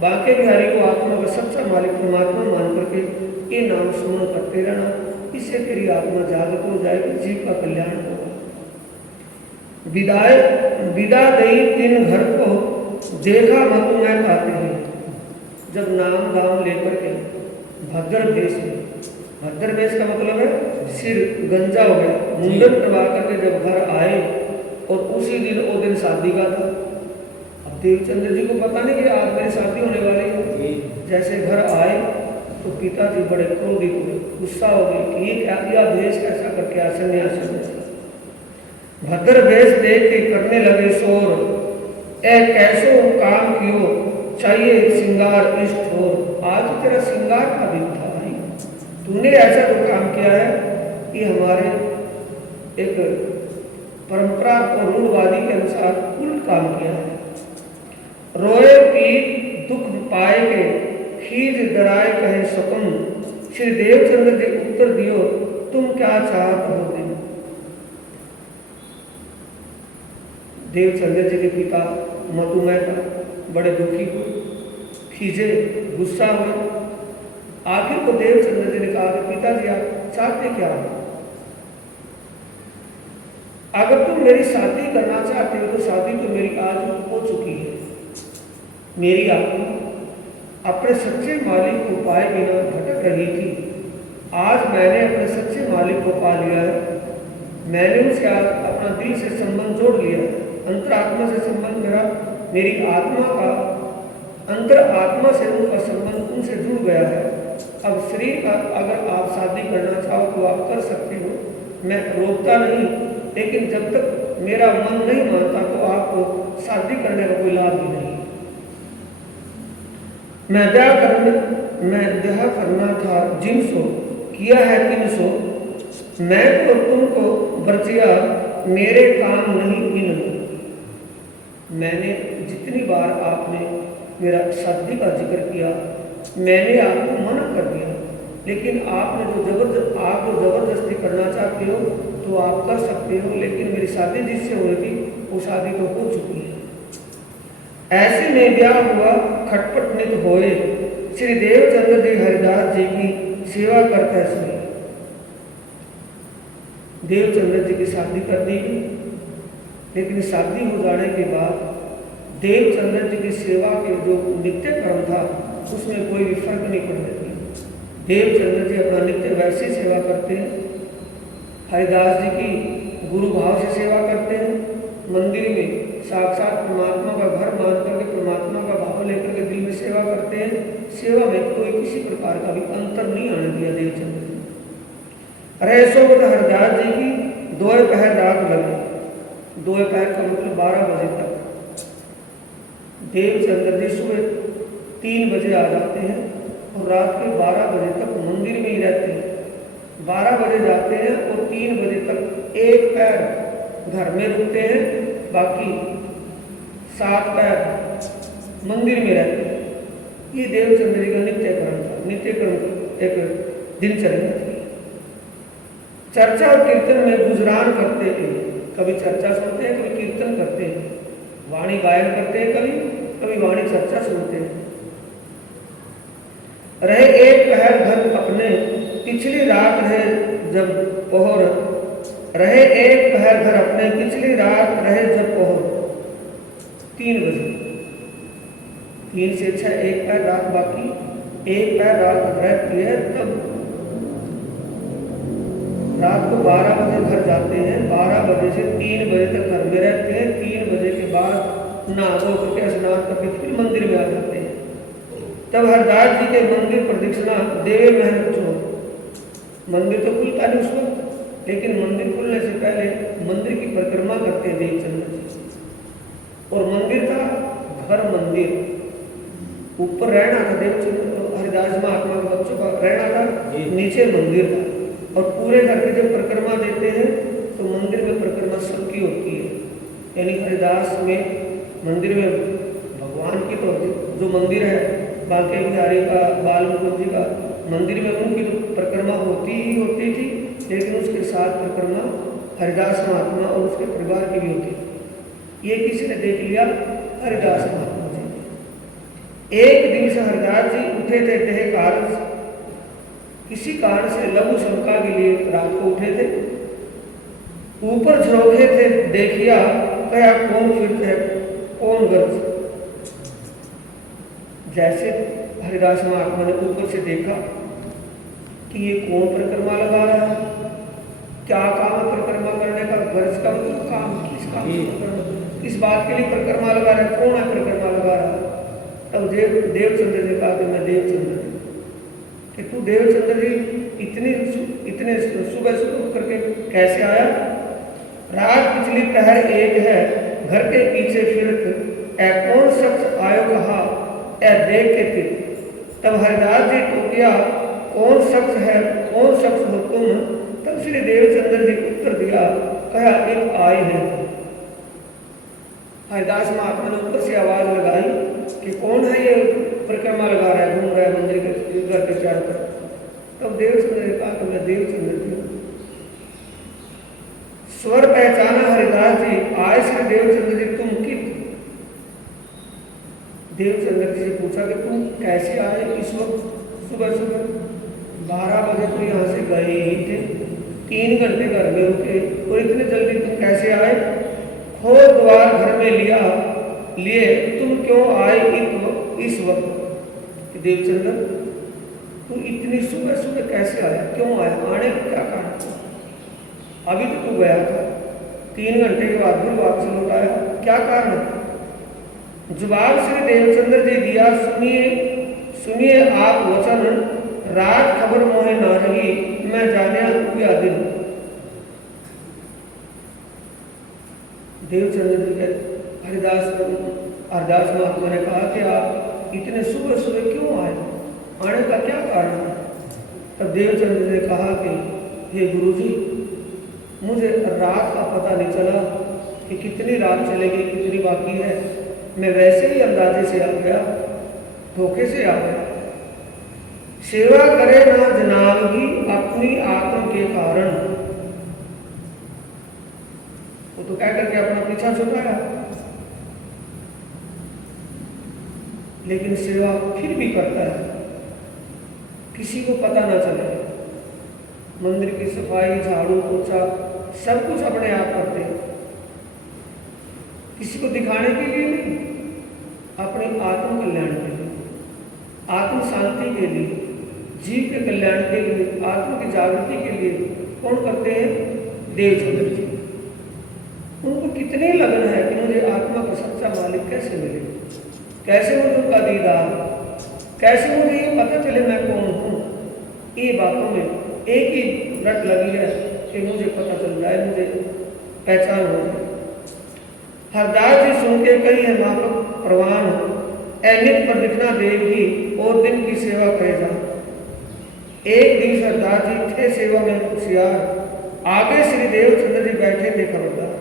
बांके बिहारी को आत्मा का सच्चा मालिक परमात्मा मान करके ये नाम सुमरण करते रहना, इससे तेरी आत्मा जागृत हो जाएगी, जीव का कल्याण होगा। विदा दई तीन घर को देखा मतु मैं कहते हैं। जब नाम दाम लेकर के भद्र वेश में, भद्र वेश का मतलब है सिर गंजा हो गया, मुंडन करवा करके जब घर आए, और उसी दिन वो दिन शादी का था। अब देवचंद्र जी को पता नहीं कि आज मेरी शादी होने वाली है। जैसे घर आए तो पिताजी बड़े क्रोधित हुए, गुस्सा हो गए कि ये क्या किया, भेष कैसा करके आसन्या आसन। भद्र वेश देख के करने लगे शोर, ए कैसो काम कियो, चाहिए श्रृंगार इष्ट हो। आज तेरा श्रृंगार का दिन था भाई, तूने ऐसा तो काम किया है कि हमारे एक परंपरा और रूढ़वादी के अनुसार उल्ट काम किया है। रोए पीट दुख पाए के खीज डराए कहे सकम। श्री देवचंद्र जी उत्तर दियो, तुम क्या चाहत हो दिन। देवचंद्र जी के पिता मधुमेह का बड़े दुखी हुए, खीजे, गुस्सा हुए। आखिर को देवचंद्र जी ने कहा कि पिताजी आप चाहते क्या हो? अगर तुम मेरी शादी करना चाहते हो तो शादी तो मेरी आज हो चुकी है। मेरी आत्मा अपने सच्चे मालिक को पाए बिना भटक रही थी, आज मैंने अपने सच्चे मालिक को पा लिया है। मैंने उसके अपना दिल से संबंध जोड़ लिया है, अंतरात्मा से संबंध मेरा, मेरी आत्मा का अंतर आत्मा से उनका संबंध उनसे जुड़ गया है। अब शरीर का अगर आप शादी करना चाहो तो आप कर सकते हो, मैं रोकता नहीं, लेकिन जब तक मेरा मन नहीं मानता तो आपको शादी करने का कोई लाभ भी नहीं। मैं ब्याह करना था जिनसो, किया है तिनसो, मैं तो तुमको बरचिया मेरे काम नहीं गिन। मैंने जितनी बार आपने मेरा शादी का जिक्र किया, मैंने आपको मना कर दिया, लेकिन आपने आप जो जबरदस्ती करना चाहते हो तो आप कर सकते हो, लेकिन मेरी शादी जिससे हो रही थी वो शादी तो हो चुकी है। ऐसे में ब्याह हुआ खटपट नित होए, श्री देवचंद्र जी हरिदास जी की सेवा करते सुने। देवचंद्र जी की शादी कर दी, लेकिन शादी हो जाने के बाद देवचंद्र जी की सेवा के जो नित्य कर्म था उसमें कोई भी फर्क नहीं पड़ने दिया। देवचंद्र जी अपना नित्य वैसे सेवा करते हैं, हरिदास जी की गुरु भाव से सेवा करते हैं, मंदिर में साक्षात परमात्मा का घर मान करके परमात्मा का भाव लेकर के दिल में सेवा करते हैं। सेवा में कोई किसी प्रकार का भी अंतर नहीं आने दिया देवचंद्र जी। रहे सोबत हरिदास जी की दोपहर रात लगे, दोपहर का मतलब 12 बजे तक। देवचंद्र जी सुबह 3 बजे आ जाते हैं और रात के 12 बजे तक मंदिर में ही रहते हैं। 12 बजे जाते हैं और 3 बजे तक एक पैर घर में रुकते हैं, बाकी 7 पैर मंदिर में रहते हैं। ये देवचंद्र जी का नित्य कर्म था, नित्य कर्म एक दिनचर्या थी। चर्चा और कीर्तन में गुजरान करते थे, कभी चर्चा सुनते हैं, कभी कीर्तन करते हैं, वाणी गायन करते हैं, कभी वाणी चर्चा सुनते हैं। रहे एक पहर घर अपने, पिछली रात रहे जब पोहर, रहे एक पहर घर अपने, पिछली रात रहे जब पोहर। 3 बजे, 3 से 6 एक पैर रात बाकी, एक पैर रात रहती है। तब रात को 12 बजे घर जाते हैं, 12 बजे से 3 बजे तक घर में रहते हैं। 3 बजे के बाद नहा धो करके स्नान करके फिर मंदिर में आ जाते हैं। तब हरदास जी के मंदिर प्रदक्षिणा देवे महल चो, मंदिर तो खुलता नहीं उस वक्त, लेकिन मंदिर खुलने से पहले मंदिर की परिक्रमा करते हैं देवचंद्र जी। और मंदिर था घर मंदिर, ऊपर रहना था देवचंद्र हरिदास महात्मा के बच्चों का रहना था, नीचे मंदिर था। और पूरे घर की जब परिक्रमा देते हैं तो मंदिर में परिक्रमा सबकी होती है, यानी हरिदास में मंदिर में भगवान की तो जो मंदिर है बांके बिहारी का, बाल मुकुंद जी का मंदिर में उनकी तो परिक्रमा होती ही होती थी, लेकिन उसके साथ परिक्रमा हरिदास महात्मा और उसके परिवार की भी होती थी। ये किसी ने देख लिया, हरिदास महात्मा जी। एक दिन से हरिदास जी उठे थे देह कार्य, किसी कारण से लघु शंका के लिए रात को उठे थे, ऊपर झरोखे थे, देखिया कया कौन फिरते है कौन गर्ज। जैसे हरिदास महात्मा ने ऊपर से देखा कि ये कौन परिक्रमा लगा रहा है, क्या काम है परिक्रमा करने का, गर्ज का मतलब काम, किस काम किस बात के लिए परिक्रमा लगा रहा है, कौन है परिक्रमा लगा रहा है। तब देवचंद्र ने कहा कि मैं देवचंद्र, कि तू देवचंद्र जी इतने सुबह सुबह करके कैसे आया। रात पिछली पहर एक है, घर के पीछे फिरत ए कौन शख्स आयो कहा ए देख के फिर। तब हरिदास जी को किया कौन शख्स है, कौन शख्स हो तुम। तब श्री देवचंद्र जी उत्तर दिया, कहा एक आए हैं। हरिदास महात्मा ने ऊपर से आवाज लगाई कि कौन है ये परिक्रमा लगा रहा है, घूम रहा है मंदिर के घर के चारों तरफ। तब देवचंद्र ने कहा कि मैं देवचंद्र जी। स्वर पहचाना हरिदास जी, आए श्री देवचंद्र जी तुम कित। देवचंद्र जी से पूछा कि तुम कैसे आए इस वक्त सुबह सुबह। 12 बजे तो यहाँ से गए ही थे, 3 घंटे घर में रुके, और इतने जल्दी तुम कैसे आए। खोल द्वार घर में लिए तुम क्यों आए इस वक्त। देवचंद्र तू इतनी सुबह सुबह कैसे आया, क्यों आया, आने का क्या कारण। अभी तो तू गया था, 3 घंटे के बाद फिर वापस लौट आया, क्या कारण है। जवाब श्री देवचंद्र जी दिया, सुनिए आप वचन, रात खबर मोहे ना रही, मैं जाने हुआ दिन। देवचंद्र जी के हरिदास महात्मा ने कहा कि आप इतने सुबह सुबह क्यों आए, आने का क्या कारण है। तब देवचंद्र ने कहा कि हे गुरुजी, मुझे रात का पता नहीं चला कि कितनी रात चलेगी, कितनी बाकी है। मैं वैसे ही अंदाजे से आ गया, धोखे से आ गया। सेवा करे ना जनाबगी अपनी आत्म के कारण। वो तो कह करके अपना पीछा छुपाया, लेकिन सेवा फिर भी करता है, किसी को पता ना चले। मंदिर की सफाई, झाड़ू पोछा सब कुछ अपने आप करते हैं, किसी को दिखाने के लिए नहीं, अपने आत्म कल्याण के लिए, आत्म शांति के लिए, जीव के कल्याण के लिए, आत्म की जागृति के लिए। कौन करते हैं, देवचंद्र जी। उनको कितनी लगन है कि मुझे आत्मा का सच्चा मालिक कैसे मिले, कैसे मुझे उनका दीदार, कैसे मुझे ये पता चले मैं कौन हूँ। ये बातों में एक ही रट लगी है कि मुझे पता चल जाए, मुझे पहचान हो जाए। हरदास जी सुन के कही है माफक प्रवान, नित पर दिखना देगी और दिन की सेवा करे जा। एक दिन सरदार जी थे सेवा में होशियार, आगे श्री देवचंद्र जी बैठे थे खबरदार।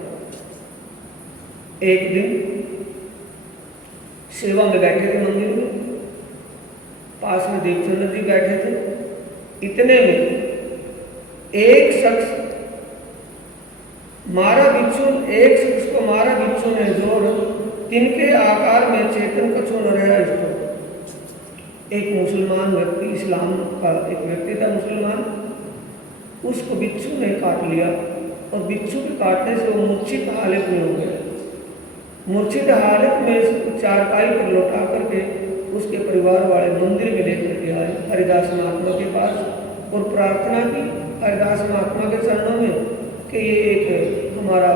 एक दिन सेवा में बैठे थे मंदिर में, पास में देवचंद्र जी बैठे थे। इतने में एक शख्स मारा बिच्छू, एक शख्स को मारा बिच्छू ने जोर, तिनके आकार में चेतन कछु न रहा इसको। एक मुसलमान व्यक्ति, इस्लाम का एक व्यक्ति था मुसलमान, उसको बिच्छू ने काट लिया और बिच्छू के काटने से वो मूर्छित हालत में हो गया। मूर्छित हालत में चारपाई पर लौटा करके उसके परिवार वाले मंदिर में लेकर के आए हरिदास महात्मा के पास और प्रार्थना की हरिदास महात्मा के चरणों में कि ये एक हमारा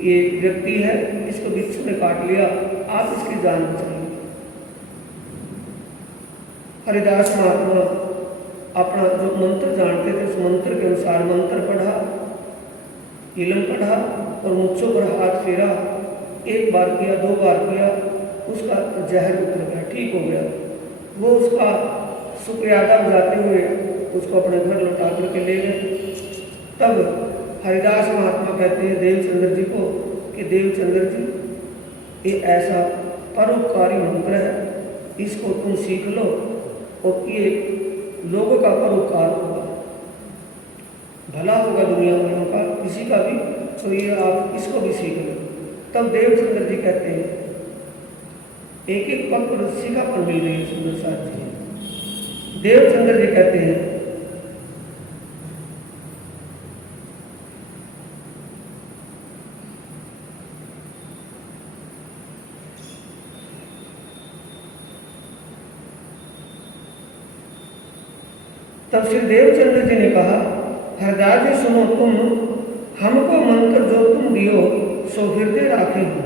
ये व्यक्ति है, इसको बिच्छू ने काट लिया, आप इसकी जान बचाइए। हरिदास महात्मा अपना जो मंत्र जानते थे उस मंत्र के अनुसार मंत्र पढ़ा, इलम पढ़ा और मुच्छों पर हाथ फेरा। एक बार किया, 2 बार किया, उसका जहर उतर गया, ठीक हो गया। वो उसका शुक्रियादा बजाते हुए उसको अपने घर लौटा करके ले गए। तब हरिदास महात्मा कहते हैं देवचंद्र जी को कि देवचंद्र जी, ये ऐसा परोपकारी मंत्र है, इसको तुम सीख लो और ये लोगों का परोपकार होगा, भला होगा दुनिया वालों का, किसी का भी, तो ये आप इसको भी सीख लो। तब देवचंद्र जी कहते हैं एक एक पग पर सीखा पर मिल रही है सुंदर साथ जी। देवचंद्र जी कहते हैं तब श्री देवचंद्र जी ने कहा, हरदास जी सुनो, तुम हमको मंत्र जो तुम दियो सो हृदय राखे हो।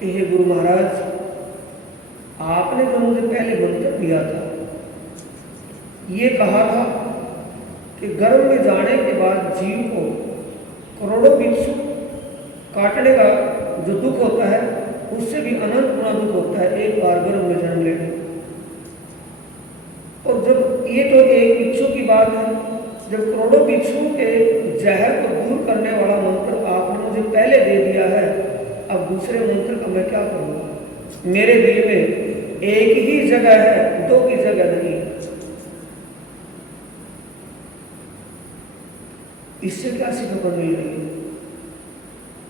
कि हे गुरु महाराज, आपने जो मुझे पहले मंत्र दिया था, ये कहा था कि गर्भ में जाने के बाद जीव को करोड़ों बिच्छू काटने का जो दुख होता है उससे भी अनंत गुना दुख होता है एक बार गर्भ में जन्म लेने। और जब ये तो एक बिच्छू की बात है, जब करोड़ों बिच्छू के जहर को दूर करने वाला मंत्र आपने मुझे पहले दे दिया है, अब दूसरे मंत्र का मैं क्या करूँगा? मेरे दिल में एक ही जगह है, 2 की जगह नहीं है। इससे क्या सीखा मिल रही है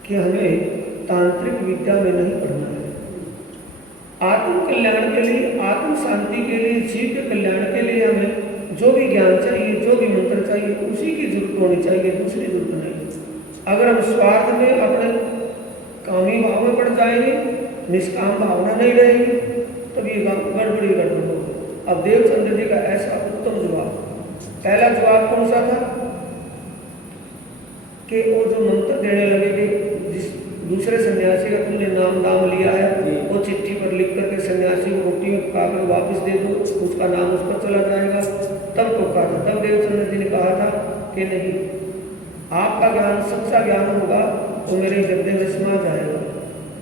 कि हमें तांत्रिक विद्या में नहीं पढ़ना है। आत्म कल्याण के लिए, आत्म शांति के लिए, जीव के कल्याण के लिए हमें जो भी ज्ञान चाहिए, जो भी मंत्र चाहिए, उसी की जरूरत होनी चाहिए, दूसरी जरूरत नहीं। अगर हम स्वार्थ में अपने कामी भाव में पड़ जाएंगे, निष्काम भावना नहीं रहेगी, तब ये गड़बड़ी गड़बड़ होगी। अब देवचंद्र जी का ऐसा उत्तम जवाब, पहला जवाब कौन सा था कि वो जो मंत्र देने लगे कि जिस दूसरे सन्यासी का तुमने नाम दाम लिया है, वो चिट्ठी पर लिख करके सन्यासी को रोटी में पका कर वापस दे दो, उसका नाम उस पर चला जाएगा। तब तो कहा था, तब देवचंद्र जी ने कहा था कि नहीं, आपका ज्ञान सच्चा ज्ञान होगा तो मेरे हृदय में समा जाएगा।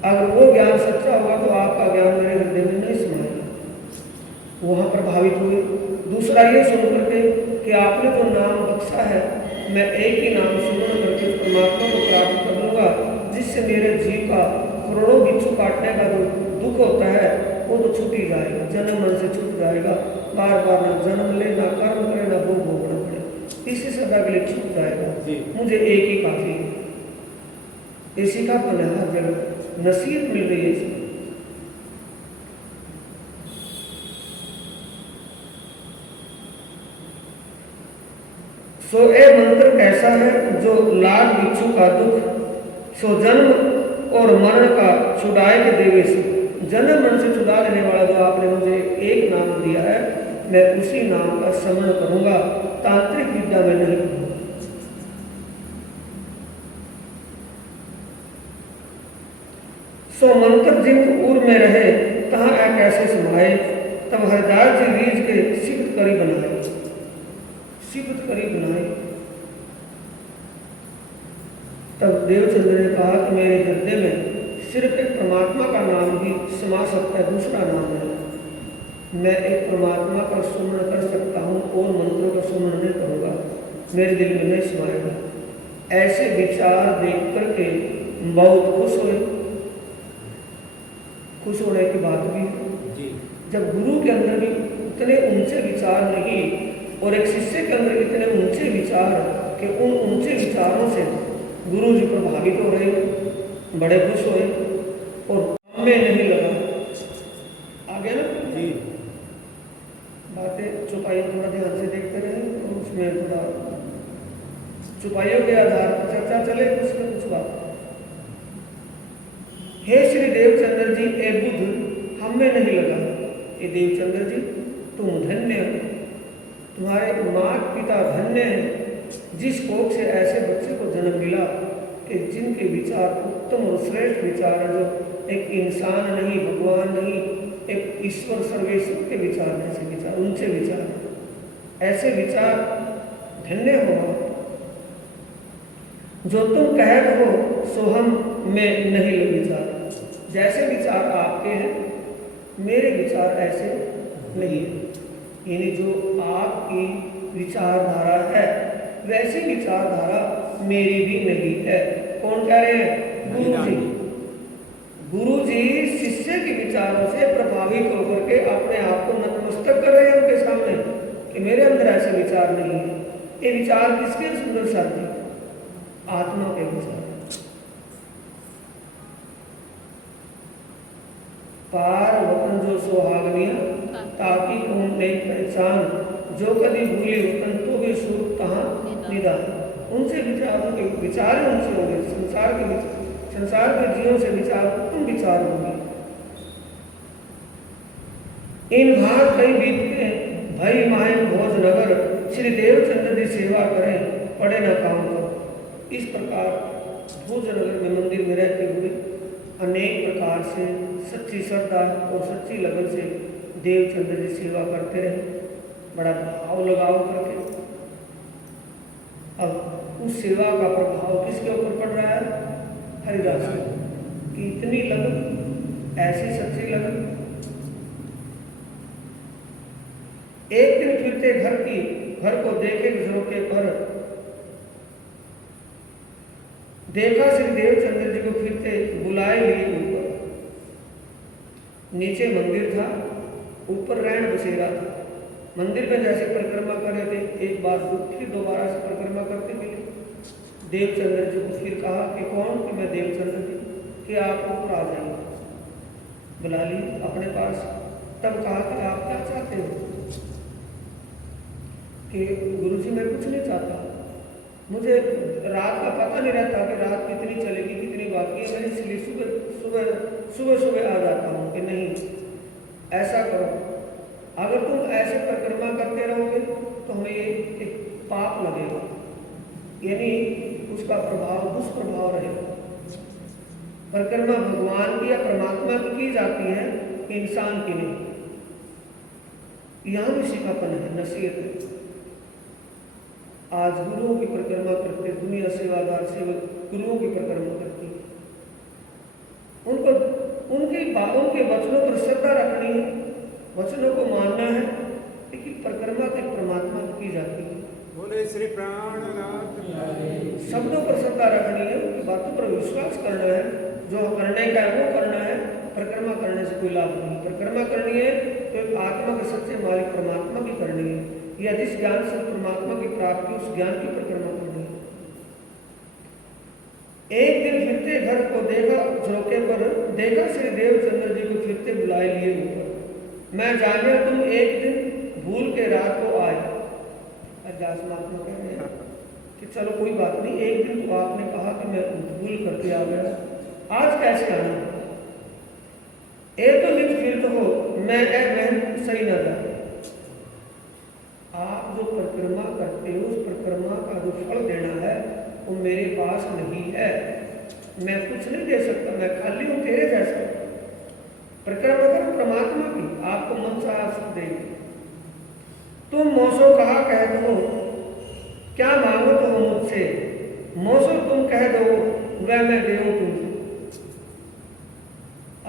अगर वो ज्ञान सच्चा होगा तो आपका ज्ञान मेरे हृदय में नहीं समाएगा। वहाँ प्रभावित हुए। दूसरा ये सुन करके कि आपने जो नाम बख्शा है, मैं एक ही नाम सुमरण करके उस परमात्मा को प्राप्त कर लूँगा, जिससे मेरे जीव का करोड़ों बिच्छू काटने का जो दुख होता है वो तो छूट ही जाएगा, जन्म मन से छूट जाएगा। बार बार ना जन्म ले, ना कर्म करे, ना भोग भोगना पड़े, इसी सदा के लिए छूट जाएगा। मुझे एक ही काफी है। इसी का फल है, हर जगह नसीहत मिल रही है इसमें। सो ए मंत्र कैसा है जो लाख बिच्छू का दुख, सो जन्म और मरण का छुड़ाए के देवे से, जन्म मरण से छुड़ा लेने वाला जो आपने मुझे एक नाम दिया है, मैं उसी नाम का स्मरण करूंगा, तांत्रिक विद्या में नहीं करूंगा। सो मंत्र जिन उर में रहे तहाँ कैसे समाये, तब हरदास जी रीझ के सिद्ध करी बनाए, सिद्ध करी बनाए। तब देवचंद्र ने कहा कि मेरे हृदय में सिर्फ एक परमात्मा का नाम ही समा सकता है, दूसरा नाम नहीं। मैं एक परमात्मा का सुमरण कर सकता हूँ और मंत्रों का सुमरण नहीं करूँगा, मेरे दिल में नहीं समाएगा। ऐसे विचार देख करके बहुत खुश हुए। खुश होने की बात भी जी, जब गुरु के अंदर भी इतने ऊंचे विचार नहीं और एक शिष्य के अंदर इतने ऊंचे विचार कि उन ऊंचे विचारों से गुरु जी प्रभावित हो रहे, बड़े खुश हुए और हमें नहीं लगा। आगे ना जी बातें चुपाइयों थोड़ा ध्यान से देखते रहे और उसमें थोड़ा चुपाइयों के आधार पर चर्चा चले, उसमें कुछ बात। हे श्री देवचंद्र जी, ए बुद्ध हम में नहीं लगा। ये देवचंद्र जी तुम धन्य हो, तुम्हारे माता पिता धन्य हैं, जिस कोख से ऐसे बच्चे को जन्म मिला कि जिनके विचार उत्तम और श्रेष्ठ विचार है, जो एक इंसान नहीं, भगवान नहीं, एक ईश्वर सर्वेश्वर के विचार, ऐसे विचार, ऊंचे विचार। ऐसे विचार धन्य हो जो तुम कहते हो सो हम में नहीं विचार। जैसे विचार आपके हैं मेरे विचार ऐसे नहीं है, यानी जो आपकी विचारधारा है वैसी विचारधारा मेरी भी नहीं है। कौन कह रहे हैं? गुरु जी। गुरु जी शिष्य के विचारों से प्रभावित होकर के अपने आप को नतमस्तक कर रहे हैं उनके सामने कि मेरे अंदर ऐसे विचार नहीं है। ये विचार किसके सुंदर साथी? आत्मा के विचार। पार वतन जो सुहागनिया ताकि तुम नहीं पहचान, जो कभी भूले वतन तो भी सुख कहाँ निदान। उनसे विचारों के विचार उनसे होंगे, संसार के जीवों से विचार तुम विचार होंगे। इन भाग कई बीतते भई माहे भोज नगर, श्री देवचंद्र की सेवा करें पड़े न काम करो। इस प्रकार भोज नगर में मंदिर में रहते हुए अनेक प्रकार से सच्ची श्रद्धा और सच्ची लगन से देवचंद्र की सेवा करते रहे, बड़ा भाव लगाव करके। अब उस सेवा का प्रभाव किसके ऊपर पड़ रहा है? हरिदास की इतनी लगन, ऐसी सच्ची लगन। एक दिन फिरते घर को देखे झरोके पर देखा श्री देवचंद्र जी को फिरते बुलाए लिए ऊपर। नीचे मंदिर था, ऊपर रैन बसेरा था। मंदिर में जैसे परिक्रमा कर रहे थे, एक बार फिर दोबारा से परिक्रमा करते मिले। देवचंद्र जी को फिर कहा कि कौन? कि मैं देवचंद्र जी, कि आप ऊपर आ जाइए। बुला ली अपने पास। तब कहा कि आप क्या चाहते हो? कि गुरुजी मैं कुछ नहीं चाहता, मुझे रात का पता नहीं रहता कि रात कितनी चलेगी कितनी बाकी है, मैं इसलिए सुबह आ जाता हूँ। कि नहीं, ऐसा करो, अगर तुम ऐसे परिक्रमा करते रहोगे तो हमें ये एक पाप लगेगा, यानी उसका प्रभाव दुष्प्रभाव रहेगा। परिक्रमा भगवान की या परमात्मा की जाती है, इंसान की नहीं। यहाँ भी सिखापन है, नसीहत है। आज गुरुओं की परिक्रमा करते, दुनिया सेवादार सेवक गुरुओं की परिक्रमा करती है, उनको उनके वचनों पर श्रद्धा रखनी है, वचनों को मानना है, लेकिन परिक्रमा के परमात्मा की जाती है। बोले श्री प्राणनाथ। शब्दों पर श्रद्धा रखनी है, उनकी बातों पर विश्वास करना है, जो करने का है वो करना है। परिक्रमा करने से कोई लाभ नहीं। परिक्रमा करनी है तो आत्मा के सच्चे मालिक परमात्मा की करनी है, या जिस ज्ञान से परमात्मा की प्राप्ति उस ज्ञान की परिक्रमा करनी है। एक दिन फिरते घर को देखा झरोके पर, देखा श्री देवचंद्र जी को फिरते बुलाए लिए ऊपर। मैं जानिया तुम एक दिन भूल के रात को आए। अरदास महात्मा कह रहे हैं कि चलो कोई बात नहीं, एक दिन तो आपने कहा कि मैं भूल करके आ गया, आज कैसे आना? ए तो निज फिर तो हो, मैं सही न जाए। आप जो परिक्रमा करते हो उस परिक्रमा का जो फल देना है वो मेरे पास नहीं है, मैं कुछ नहीं दे सकता, मैं खाली हूं तेरे जैसा। परिक्रमा करो परमात्मा की, आपको मन चाहा सुख देगी। तुम मोसो कहा कह दो, क्या मांगो तो हो मुझसे, मोसो तुम कह दो वह मैं देऊं तुमसे।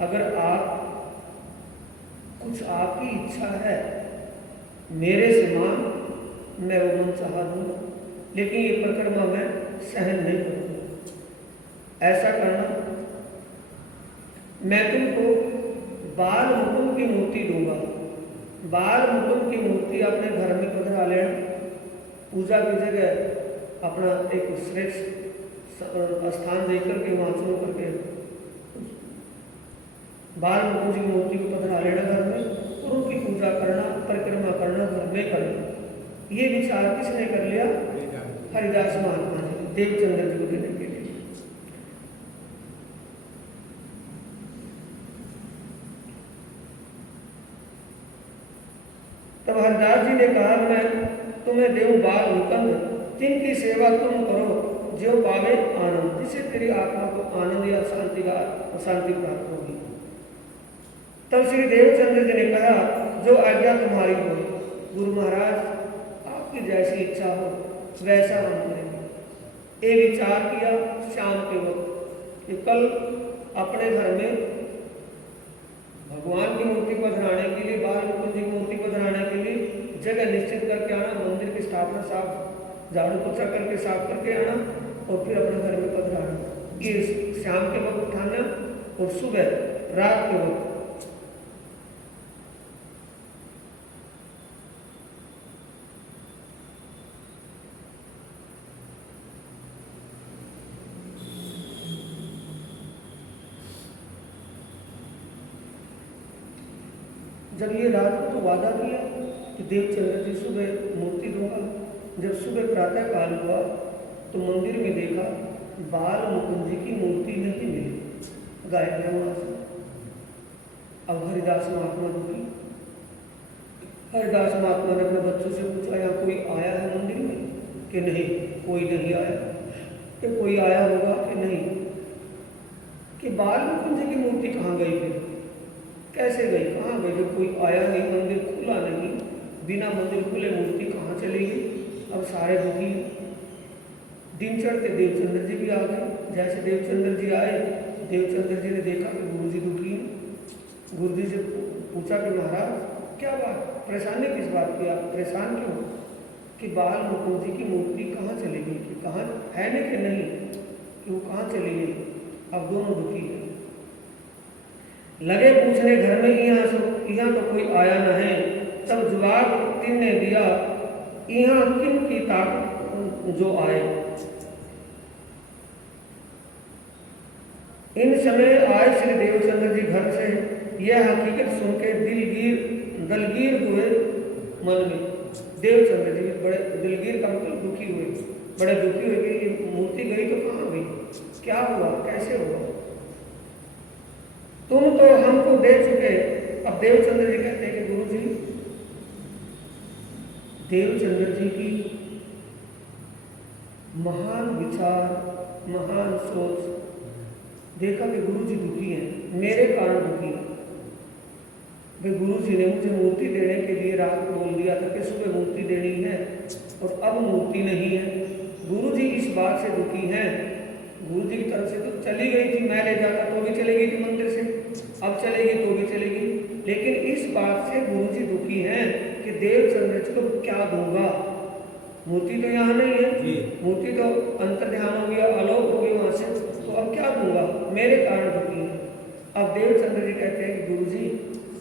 अगर आप कुछ आपकी इच्छा है मेरे से मांग, मैं वो मन चाहा दूंगा, लेकिन ये परिक्रमा मैं सहन नहीं करूंगा। ऐसा करना, मैं तुमको बाल मुकुंद की मूर्ति दूंगा। बाल मुकुंद की मूर्ति अपने घर में पधरा लेना, पूजा की जगह अपना एक श्रेष्ठ स्थान देकर के वहाँ सुन करके बाल मुकुंद की मूर्ति को पधरा लेना घर में, और उनकी पूजा करना, परिक्रमा करना घर में करना। ये विचार किसने कर लिया? हरिदास महात्मा जी, देवचंद्र जी को देने के लिए। तब हरिदास जी ने कहा मैं तुम्हें देव बाल मुकुंद, जिनकी सेवा तुम करो जो पावे आनंद, जिससे तेरी आत्मा को आनंद या शांति प्राप्त होगी। तब श्री देवचंद्र जी ने कहा जो आज्ञा तुम्हारी हो। गुरु महाराज आपकी जैसी इच्छा हो वैसा हम करेंगे। ये विचार किया शाम के वक्त कि कल अपने घर में भगवान की मूर्ति को धराने के लिए, बाल मुकुंद जी की मूर्ति को धराने के लिए जगह निश्चित करके आना, मंदिर की स्थापना साफ झाड़ू पोछा करके साफ करके आना और फिर अपने घर में पधराना। ये शाम के वक्त उठाना और सुबह रात के वक्त जब ये रात को तो वादा किया कि देवचंद्र जी सुबह मूर्ति दूंगा। जब सुबह प्रातः काल हुआ तो मंदिर में देखा बाल मुकुंद जी की मूर्ति नहीं मिली, गायब है वहां से। अब हरिदास महात्मा दुखी। हरिदास महात्मा ने अपने बच्चों से पूछा, यहाँ कोई आया है मंदिर में कि नहीं? कोई नहीं आया। कि कोई आया होगा कि नहीं? कि बाल मुकुंद जी की मूर्ति कहाँ गई? फिर कैसे गई, कहाँ गई? जब कोई आया नहीं, मंदिर खुला नहीं, बिना मंदिर खुले मूर्ति कहाँ चली गई? अब सारे दुखी। दिन चढ़ते देवचंद्र जी भी आ गए। जैसे देवचंद्र जी आए, देवचंद्र जी ने देखा कि गुरु जी दुखी हैं। गुरु जी से पूछा कि महाराज क्या बात, परेशानी किस बात की, आप परेशान क्यों? कि बाल मुकुंद जी की मूर्ति कहाँ चली गई, कि कहाँ है नहीं कि नहीं, कि वो कहाँ चली गई? अब दोनों दुखी हैं। लगे पूछने घर में, यहाँ तो कोई आया न है। तब जवाब तीन ने दिया, यहाँ किन की ताकत जो आए। इन समय आए श्री देवचंद्र जी घर से, यह हकीकत सुन के दलगीर हुए मन में। देवचंद्र जी बड़े दिलगीर का मतलब दुखी हुए, बड़े दुखी हुए कि ये मूर्ति गई तो कहाँ गई, क्या हुआ, कैसे हुआ? तुम तो हमको दे चुके। अब देवचंद्र जी कहते हैं कि गुरु जी, देवचंद्र जी की महान विचार, महान सोच, देखा कि गुरु जी दुखी हैं, मेरे कारण दुखी हैं। भाई गुरु जी ने मुझे मूर्ति देने के लिए रात को बोल दिया था कि सुबह मूर्ति देनी है और अब मूर्ति नहीं है। गुरु जी इस बात से दुखी हैं। गुरु जी की तरफ से तो चली गई थी, मैं ले जाता तो भी चली गई थी मंदिर से, अब चलेगी तो भी चलेगी, लेकिन इस बात से गुरु जी दुखी हैं कि देवचंद्र जी को क्या दूंगा। मूर्ति तो यहाँ नहीं है, मूर्ति तो अंतर ध्यान हो गया, आलोक हो गई वहां से, तो अब क्या दूंगा, मेरे कारण दुखी है। अब देवचंद्र जी कहते हैं कि गुरु जी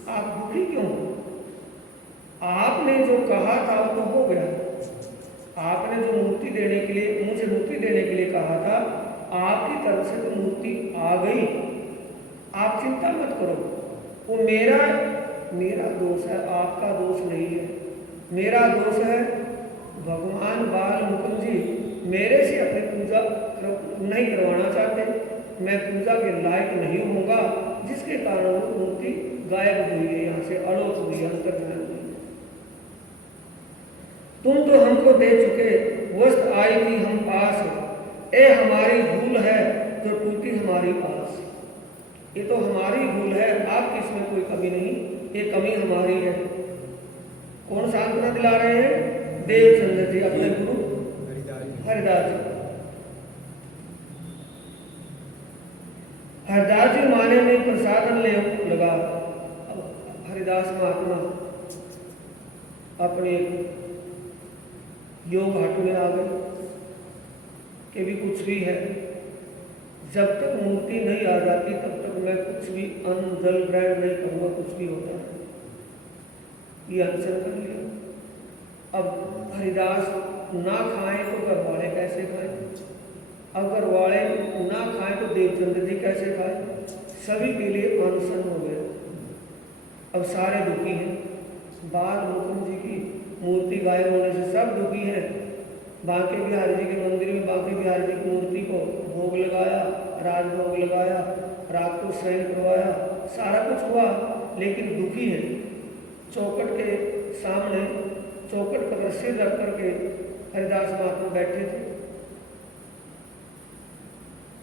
आप दुखी क्यों? आपने जो कहा था वो तो हो गया। आपने जो मूर्ति देने के लिए, मुझे मूर्ति देने के लिए कहा था, आपकी तरफ से तो मूर्ति आ गई, आप चिंता मत करो। वो मेरा दोष है, आपका दोष नहीं है। मेरा दोष है भगवान बाल मुकुंद जी मेरे से अपनी पूजा नहीं करवाना चाहते, मैं पूजा के लायक नहीं होऊंगा, जिसके कारण वो मूर्ति गायब हुई है, यहाँ से अलोप हुई है, अंतर्ध्यान हुई। तुम तो हमको दे चुके, वस्त आई थी हम पास, ए हमारी भूल है जो टूटी हमारी आस। ये तो हमारी भूल है, आपकी इसमें कोई कमी नहीं, ये कमी हमारी है। कौन सांत्वना दिला रहे हैं? देवचंद्र जी अपने गुरु हरिदास जी। हरिदास जी माने में प्रसादन ले लगा। हरिदास महात्मा अपने योग घाट में आ गए कि भी कुछ भी है, जब तक मूर्ति नहीं आ जाती तब तक मैं कुछ भी अन्न जल ग्रहण नहीं करूँगा, कुछ भी होता है। ये अनशन कर लिया। अब हरिदास ना खाएं तो घर वाले कैसे खाएं? अब घर वाले ना खाएं तो देवचंद्र जी कैसे खाएं? सभी के लिए अनशन हो गया। अब सारे दुखी हैं। बाल मुकुंद जी की मूर्ति गायब होने से सब दुखी हैं। बांके बिहारी जी के मंदिर में बांके बिहारी जी की मूर्ति को भोग लगाया, राजभोग लगाया, रात को शयन करवाया, सारा कुछ हुआ, लेकिन दुखी है। चौखट के सामने चौखट पर सिर रख करके हरिदास महात्मा बैठे थे।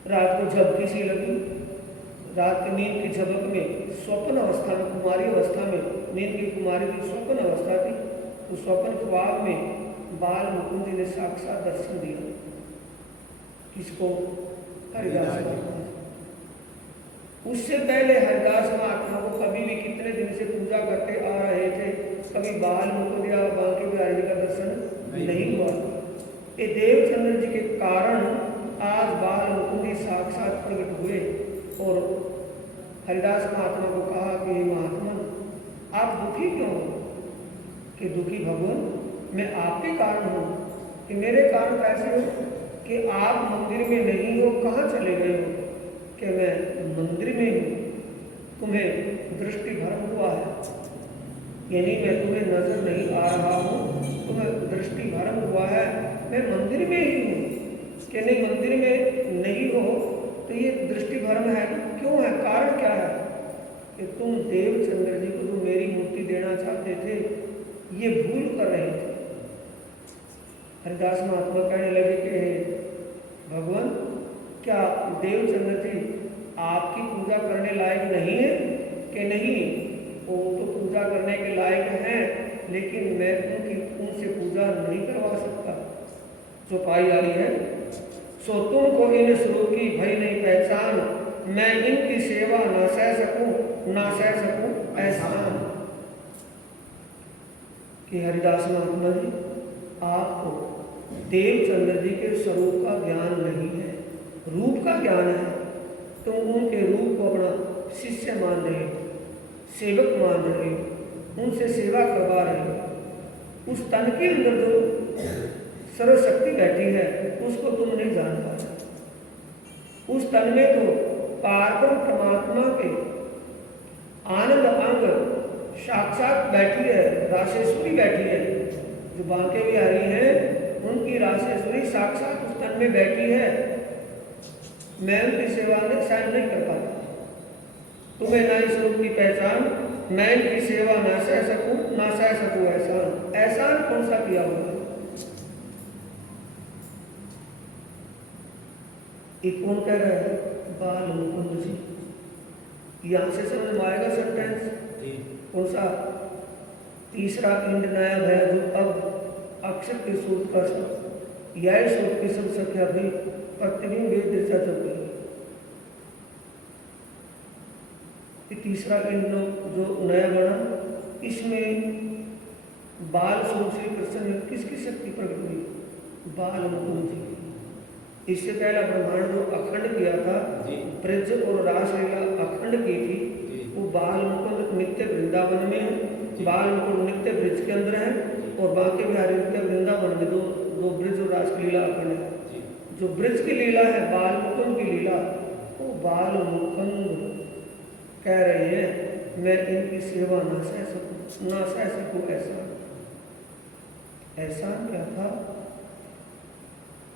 रात को झपकी सी लगी। रात की नींद की झपक में स्वप्न अवस्था में, कुमारी अवस्था में, नींद की कुमारी की स्वप्न अवस्था थी। उस स्वप्न ख्वाब में बाल मुकुंद जी ने साक्षात दर्शन दिया। किसको? हरिदास महात्मा। उससे पहले हरिदास महात्मा को कभी भी कितने दिन से पूजा करते आ रहे थे, कभी बाल मुकुंद या बांके बिहारी जी का दर्शन नहीं हुआ। ये देवचंद्र जी के कारण आज बाल मुकुंद जी साक्षात प्रकट हुए और हरिदास महात्मा को कहा कि हे महात्मा आप दुखी क्यों हो? कि दुखी भगवान मैं आपके कारण हूँ। कि मेरे कारण कैसे हो? कि आप मंदिर में नहीं हो, कहाँ चले गए हो? कि मैं मंदिर में हूँ, तुम्हें दृष्टि भ्रम हुआ है, यानी मैं तुम्हें नजर नहीं आ रहा हूँ, तुम्हें दृष्टि भ्रम हुआ है, मैं मंदिर में ही हूँ। कि नहीं मंदिर में नहीं हो तो ये दृष्टि भ्रम है, क्यों है? कारण क्या है? कि तुम देवचंद्र जी को जो मेरी मूर्ति देना चाहते थे ये भूल कर रहे थे। हरिदास महात्मा कहने लगे कि भगवान क्या देवचंद्र जी आपकी पूजा करने लायक नहीं है? कि नहीं, वो तो पूजा करने के लायक हैं, लेकिन मैं उनसे पूजा नहीं करवा सकता। चौपाई आई है, सो तुमको इन स्वरूप की भई नहीं पहचान, मैं इनकी सेवा ना सह सकूं एहसान। कि हरिदास महात्मा जी आपको देवचंद्र जी के स्वरूप का ज्ञान नहीं है, रूप का ज्ञान है। तुम उनके रूप को अपना शिष्य मान रहे हो, सेवक मान रहे हो, उनसे सेवा करवा रहे हो। उस तन के अंदर जो सर्वशक्ति बैठी है उसको तुम नहीं जान पा रहे। उस तन में तो पारब्रह्म परमात्मा के आनंद अंग साक्षात बैठी है, राशेश्वरी बैठी है। जो बांके बिहारी हैं उनकी राशेश्वरी साक्षात उस तन में बैठी है। मैं उनकी सेवा में सहन नहीं कर पाता। तुम्हें ना इस रूप की पहचान, मैं इनकी सेवा ना सह सकूं एहसान। एहसान कौन सा किया हुआ है? ये कौन कह रहा है? बाल मुकुंद जी। यहां से समझ में आएगा सेंटेंस कौन सा? तीसरा इंड नया भया जो अब अक्षर के सूत्र का सब यह सूत्र की सब संख्या भी प्रतिबिंब वेद दिशा चल गई। तीसरा इंड जो नया बना, इसमें बाल स्वरूप श्री कृष्ण में किसकी शक्ति प्रकट हुई? बाल मुकुंद जी। इससे पहला ब्रह्मांड जो अखंड किया था, ब्रज और रासलीला अखंड की थी, वो बाल मुकुंद नित्य वृंदावन में है, बाल मुकुंद नित्य ब्रज के अंदर है, और बांके बिहारी नित्य वृंदावन में दो ब्रज और रासलीला अखंड है। जो ब्रज की लीला है, बाल मुकुंद की लीला, वो बाल मुकुंद कह रहे हैं मैं इनकी सेवा ना सह सकूं एहसान। एहसान क्या था?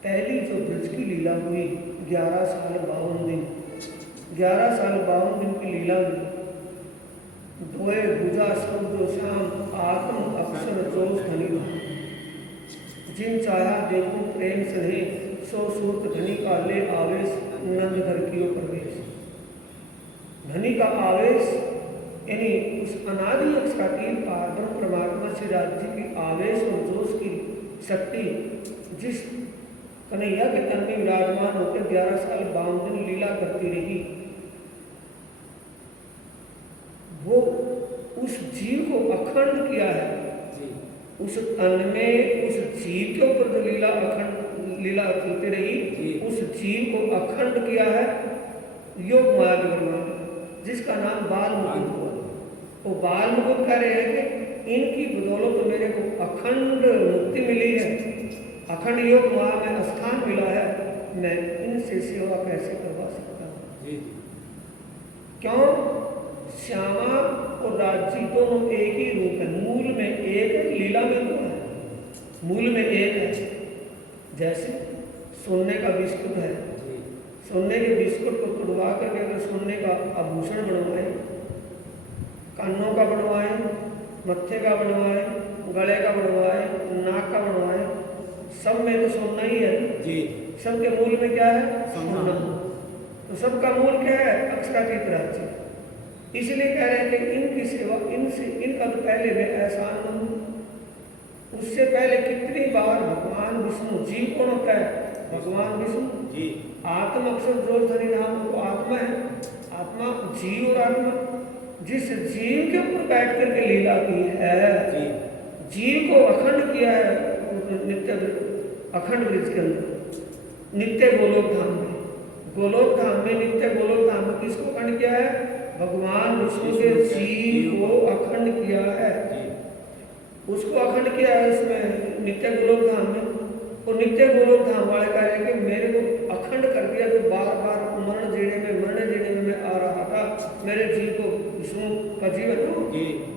पहली जो ब्रज की लीला हुई 11 साल 52 दिन, 11 साल 52 दिन की लीला में धोए भुजा सब जो श्याम आत्म अक्षर जोश धनी, जिन चाहा देखूं प्रेम स्नेह, सो सूरत धनी का ले आवेश, नंद घर की प्रवेश। धनी का आवेश यानी उस अनादि अक्षरातीत पारब्रह्म परमात्मा से राज्य की आवेश और जोश की शक्ति जिस कन्हैया के तन में विराजमान होकर 11 साल 52 दिन लीला करती रही, वो उस जीव को अखंड किया है। उस तन में उस जीव के ऊपर जो लीला चलती रही, उस जीव को अखंड किया है योग माया के ब्रह्मांड, जिसका नाम बाल मुकुंद हुआ। वो बाल मुकुंद कह रहे हैं कि इनकी बदौलत मेरे को अखंड मुक्ति मिली है, अखंड योग माया में स्थान मिला है, मैं इनसे सेवा कैसे करवा सकता हूँ? क्यों? श्यामा और राजी दोनों एक ही रूप है, मूल में एक है, लीला में दो है। मूल में एक है। जैसे सोने का बिस्कुट है, सोने के बिस्कुट को तुड़वा करके अगर सोने का आभूषण बनवाए, कानों का बनवाए, मत्थे का बनवाए, गले का बनवाए, नाक का बनवाए, सब में तो सोना ही है जी। सबके मूल में क्या है? सोना। तो सबका मूल क्या है? अक्षरातीत राज्य। इसलिए कह रहे हैं कि इनकी सेवा, इनका तो पहले मैं एहसान मानूं। उससे पहले कितनी बार भगवान विष्णु, जीव कौन होता है? भगवान विष्णु। जी। आत्म अक्षर जो धनी नाम वो आत्मा है। आत्मा, जीव और आत्मा। जिस जीव के ऊपर बैठ करके लीला की है, जी। जीव को अखंड किया है नित्य अखंड ब्रिज के अंदर, नित्य गोलोक धाम में। गोलोक धाम में, नित्य गोलोक धाम में किसको अखंड किया है? भगवान विष्णु के जीव को अखंड किया है। उसको अखंड किया है उसमें नित्य गोलोक धाम में। और नित्य गोलोक धाम वाले कह रहे हैं कि मेरे को अखंड कर दिया, जो बार बार मरण जेड़े में मैं आ रहा था। मेरे जीव को, विष्णु का जीव है तो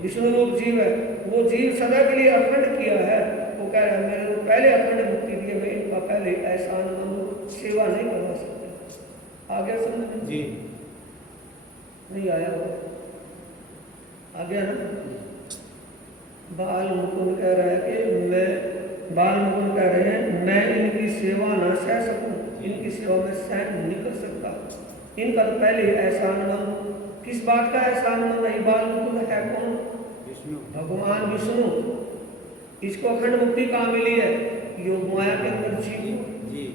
विष्णु रूप जीव है, वो जीव सदा के लिए अखंड किया है। वो कह रहा है मेरे को पहले अखंड मुक्ति दिए, मैं इनका पहले एहसान मानूं, सेवा नहीं करवा सकते। आ गया समझ? जी। नहीं आया? आ गया ना? बाल मुकुंद कह रहे हैं कि मैं इनकी सेवा न सह सकूं, इनकी सेवा में सहन नहीं कर सकता। इनका तो पहले एहसान मानूं। किस बात का एहसान मानना? ये बाल मुकुंद है कौन? विष्णु, भगवान विष्णु। इसको अखंड मुक्ति कहाँ मिली है? योग माया के अंदर जीव। जी।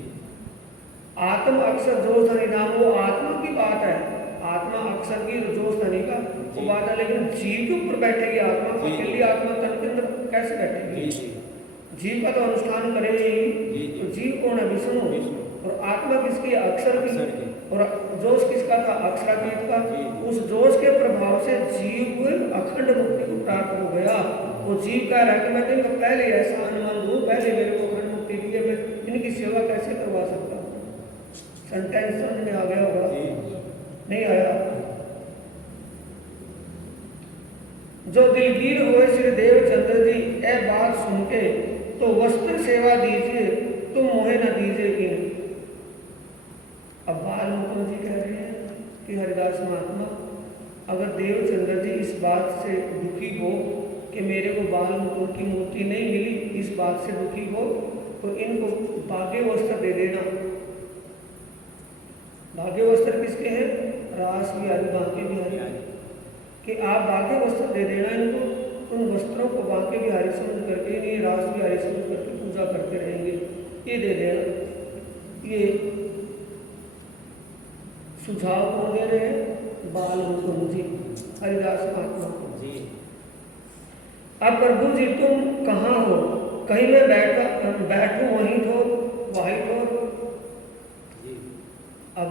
आत्म अक्षर जोश धनी नाम, वो आत्मा की बात है। आत्मा अक्षर की जोश धनी का वो बात है, लेकिन जीव के ऊपर बैठेगी आत्मा। अकेली आत्मा तन के अंदर कैसे बैठेगी? जीव का तो अनुष्ठान करेगी। तो जीव कौन है? विष्णु। और आत्मा किसकी? अक्षर की। और जोश किसका था? अक्षरातीत का। उस जोश के प्रभाव से जीव अखंड मुक्ति को प्राप्त हो गया। वो जीव कह रहा है कि मैं इनका पहले एहसान मान लूं, पहले मेरे को अखंड मुक्ति दी है, मैं इनकी सेवा कैसे करवा सकता हूँ? सेंटेंस समझ में आ गया होगा? नहीं आया? जो दिलगीर हुए श्री देवचंद्र जी ए बात सुन के, तो वस्त्र सेवा दीजिए, तुम मोहे न दीजिए इन। अब बाल मुकुंद जी कह रहे हैं कि हरिदास महात्मा, अगर देवचंद्र जी इस बात से दुखी हो कि मेरे को बाल मुकुंद की मूर्ति नहीं मिली, इस बात से दुखी हो, तो इनको भाग्य वस्त्र दे देना। भाग्य वस्त्र किसके हैं? रास बिहारी, बांके बिहारी। कि आप भाग्य वस्त्र दे देना इनको। उन वस्त्रों को बांके बिहारी समझ करके, नहीं रास बिहारी समझ करके पूजा करते रहेंगे, ये दे देना। ये सुझाव कौन दे रहे हैं? बाल मुकुंद जी, हरिदास महात्मा को। अब प्रभु जी तुम कहाँ हो? कहीं मैं बैठूं वहीं ठो। अब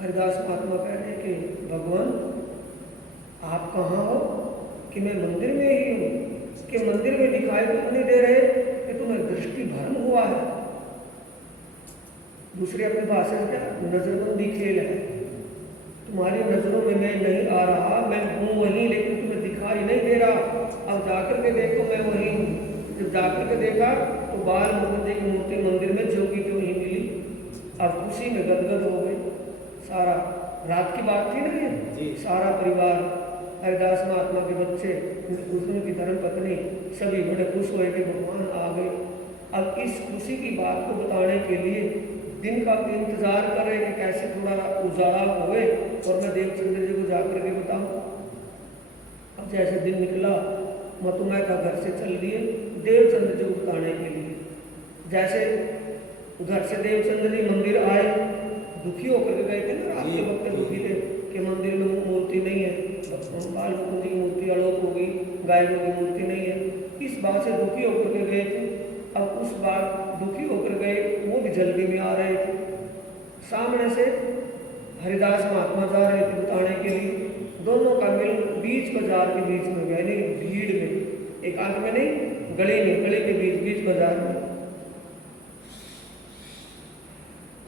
हरिदास महात्मा कह रहे हैं कि भगवान आप कहाँ हो? कि मैं मंदिर में ही हूँ। कि मंदिर में दिखाई तो नहीं दे रहे कि तुम्हें दृष्टि भ्रम हुआ है। दूसरी अपनी भाषा से क्या? नजरबंदी खेल है। तुम्हारी नजरों में मैं नहीं आ रहा, मैं हूँ वहीं, लेकिन तुम्हें दिखाई नहीं दे रहा। अब जाकर के देखो मैं वहीं हूँ। जब जाकर के देखा तो बाल मुकुंद जी की मूर्ति मंदिर में जोगी की वहीं मिली। अब खुशी में गदगद हो गई सारा। रात की बात थी ना ये, सारा परिवार, हरिदास महात्मा के बच्चे, उसमें की धर्म पत्नी, सभी बड़े खुश हुए कि भगवान आ गए। अब इस खुशी की बात को बताने के लिए दिन का इंतजार कर रहे कि कैसे थोड़ा उजाला होए और मैं देवचंद्र जी को जाकर के बताऊं। अब जैसे दिन निकला, मतुमय का घर से चल दिए देवचंद्र जी को बताने के लिए। जैसे घर से देवचंद्र जी मंदिर आए, दुखी होकर के गए थे ना, रात के वक्त दुखी थे कि मंदिर में मूर्ति नहीं है, बाल मुकुंद की मूर्ति अलोप हो गई, गायों की मूर्ति नहीं है। इस बात से दुखी होकर के गए थे। अब उस बात दुखी होकर गए, वो भी जल्दी में आ रहे थे। सामने से हरिदास महात्मा जा रहे थे बताने के लिए। दोनों का मिल बीच बाजार के बीच में, यानी भीड़ में, एकांत में नहीं, गली में, गली के बीच बाजार में।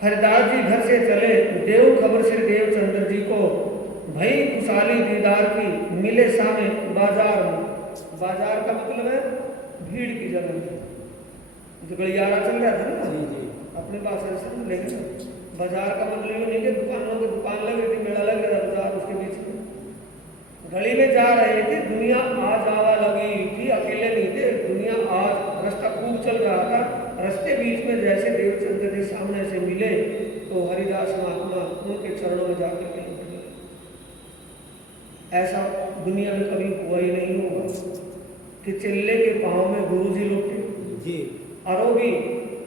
हरिदास जी घर से चले, देव खबर श्री देवचंद्र जी को, भई खुशाली दीदार की, मिले सामने बाजार में। बाजार का मतलब है भीड़ की जगह में, जो गलियारा चल रहा था ना, अपने पास से समझ लेंगे। बाजार का मतलब नहीं कि दुकानों की दुकान लग रही थी, मेला लग रहा था बाजार, उसके बीच में गली में जा रहे थे। दुनिया आज आवा लगी थी, अकेले नहीं थे, दुनिया आज, रास्ता खूब चल रहा था। रास्ते बीच में जैसे देवचंद्र जी सामने से मिले तो हरिदास महात्मा उनके चरणों में जाकर के उठ गए। ऐसा दुनिया में कभी हुआ ही नहीं होगा। कि चिल्ले के पाँव में गुरु जी लौटे जी और वो भी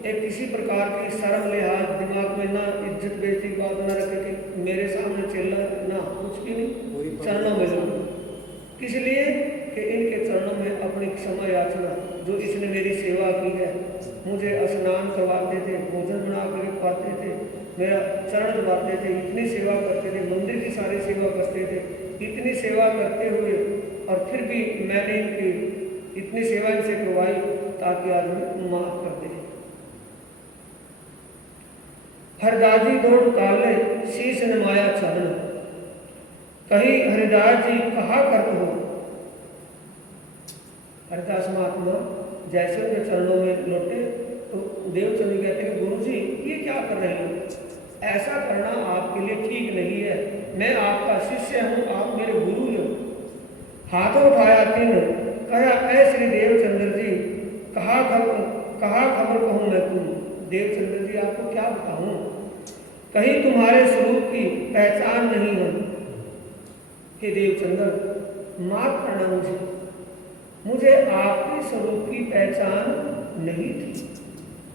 एक किसी प्रकार की शर्म लिहाज दिमाग में ना इज्जत बेइज्जती की बात ना रखे कि मेरे सामने चिल्ला ना कुछ भी नहीं, चरणों में लौटे। किस लिए कि इनके चरणों में अपनी क्षमा याचना, जो इसने मेरी सेवा की है, मुझे स्नान करवाते थे, भोजन बना कर खवाते थे, मेरा चरण दबाते थे, इतनी सेवा करते थे, मंदिर की सारी सेवा करते थे, इतनी सेवा करते हुए और फिर भी मैंने इनकी इतनी सेवा इनसे करवाई ताकि आज माफ कर दे। हरदाजी दौड़ काले शीश नमाया चरण, कही हरिदास जी कहा करते हो। हरिदास महात्मा जैसे उनके चरणों में लौटे तो देवचंद कहते हैं गुरु जी ये क्या कर रहे हो, ऐसा करना आपके लिए ठीक नहीं है, मैं आपका शिष्य हूँ, आप मेरे गुरु हो। हाथों उठाया तीन, कहा ऐ श्री देवचंद्र जी कहा खबर कहूँ मैं तुम। देवचंद्र जी आपको क्या बताऊँ, कहीं तुम्हारे स्वरूप की पहचान नहीं हो। हे देवचंद्र माफ करना, मुझे आपके स्वरूप की पहचान नहीं थी,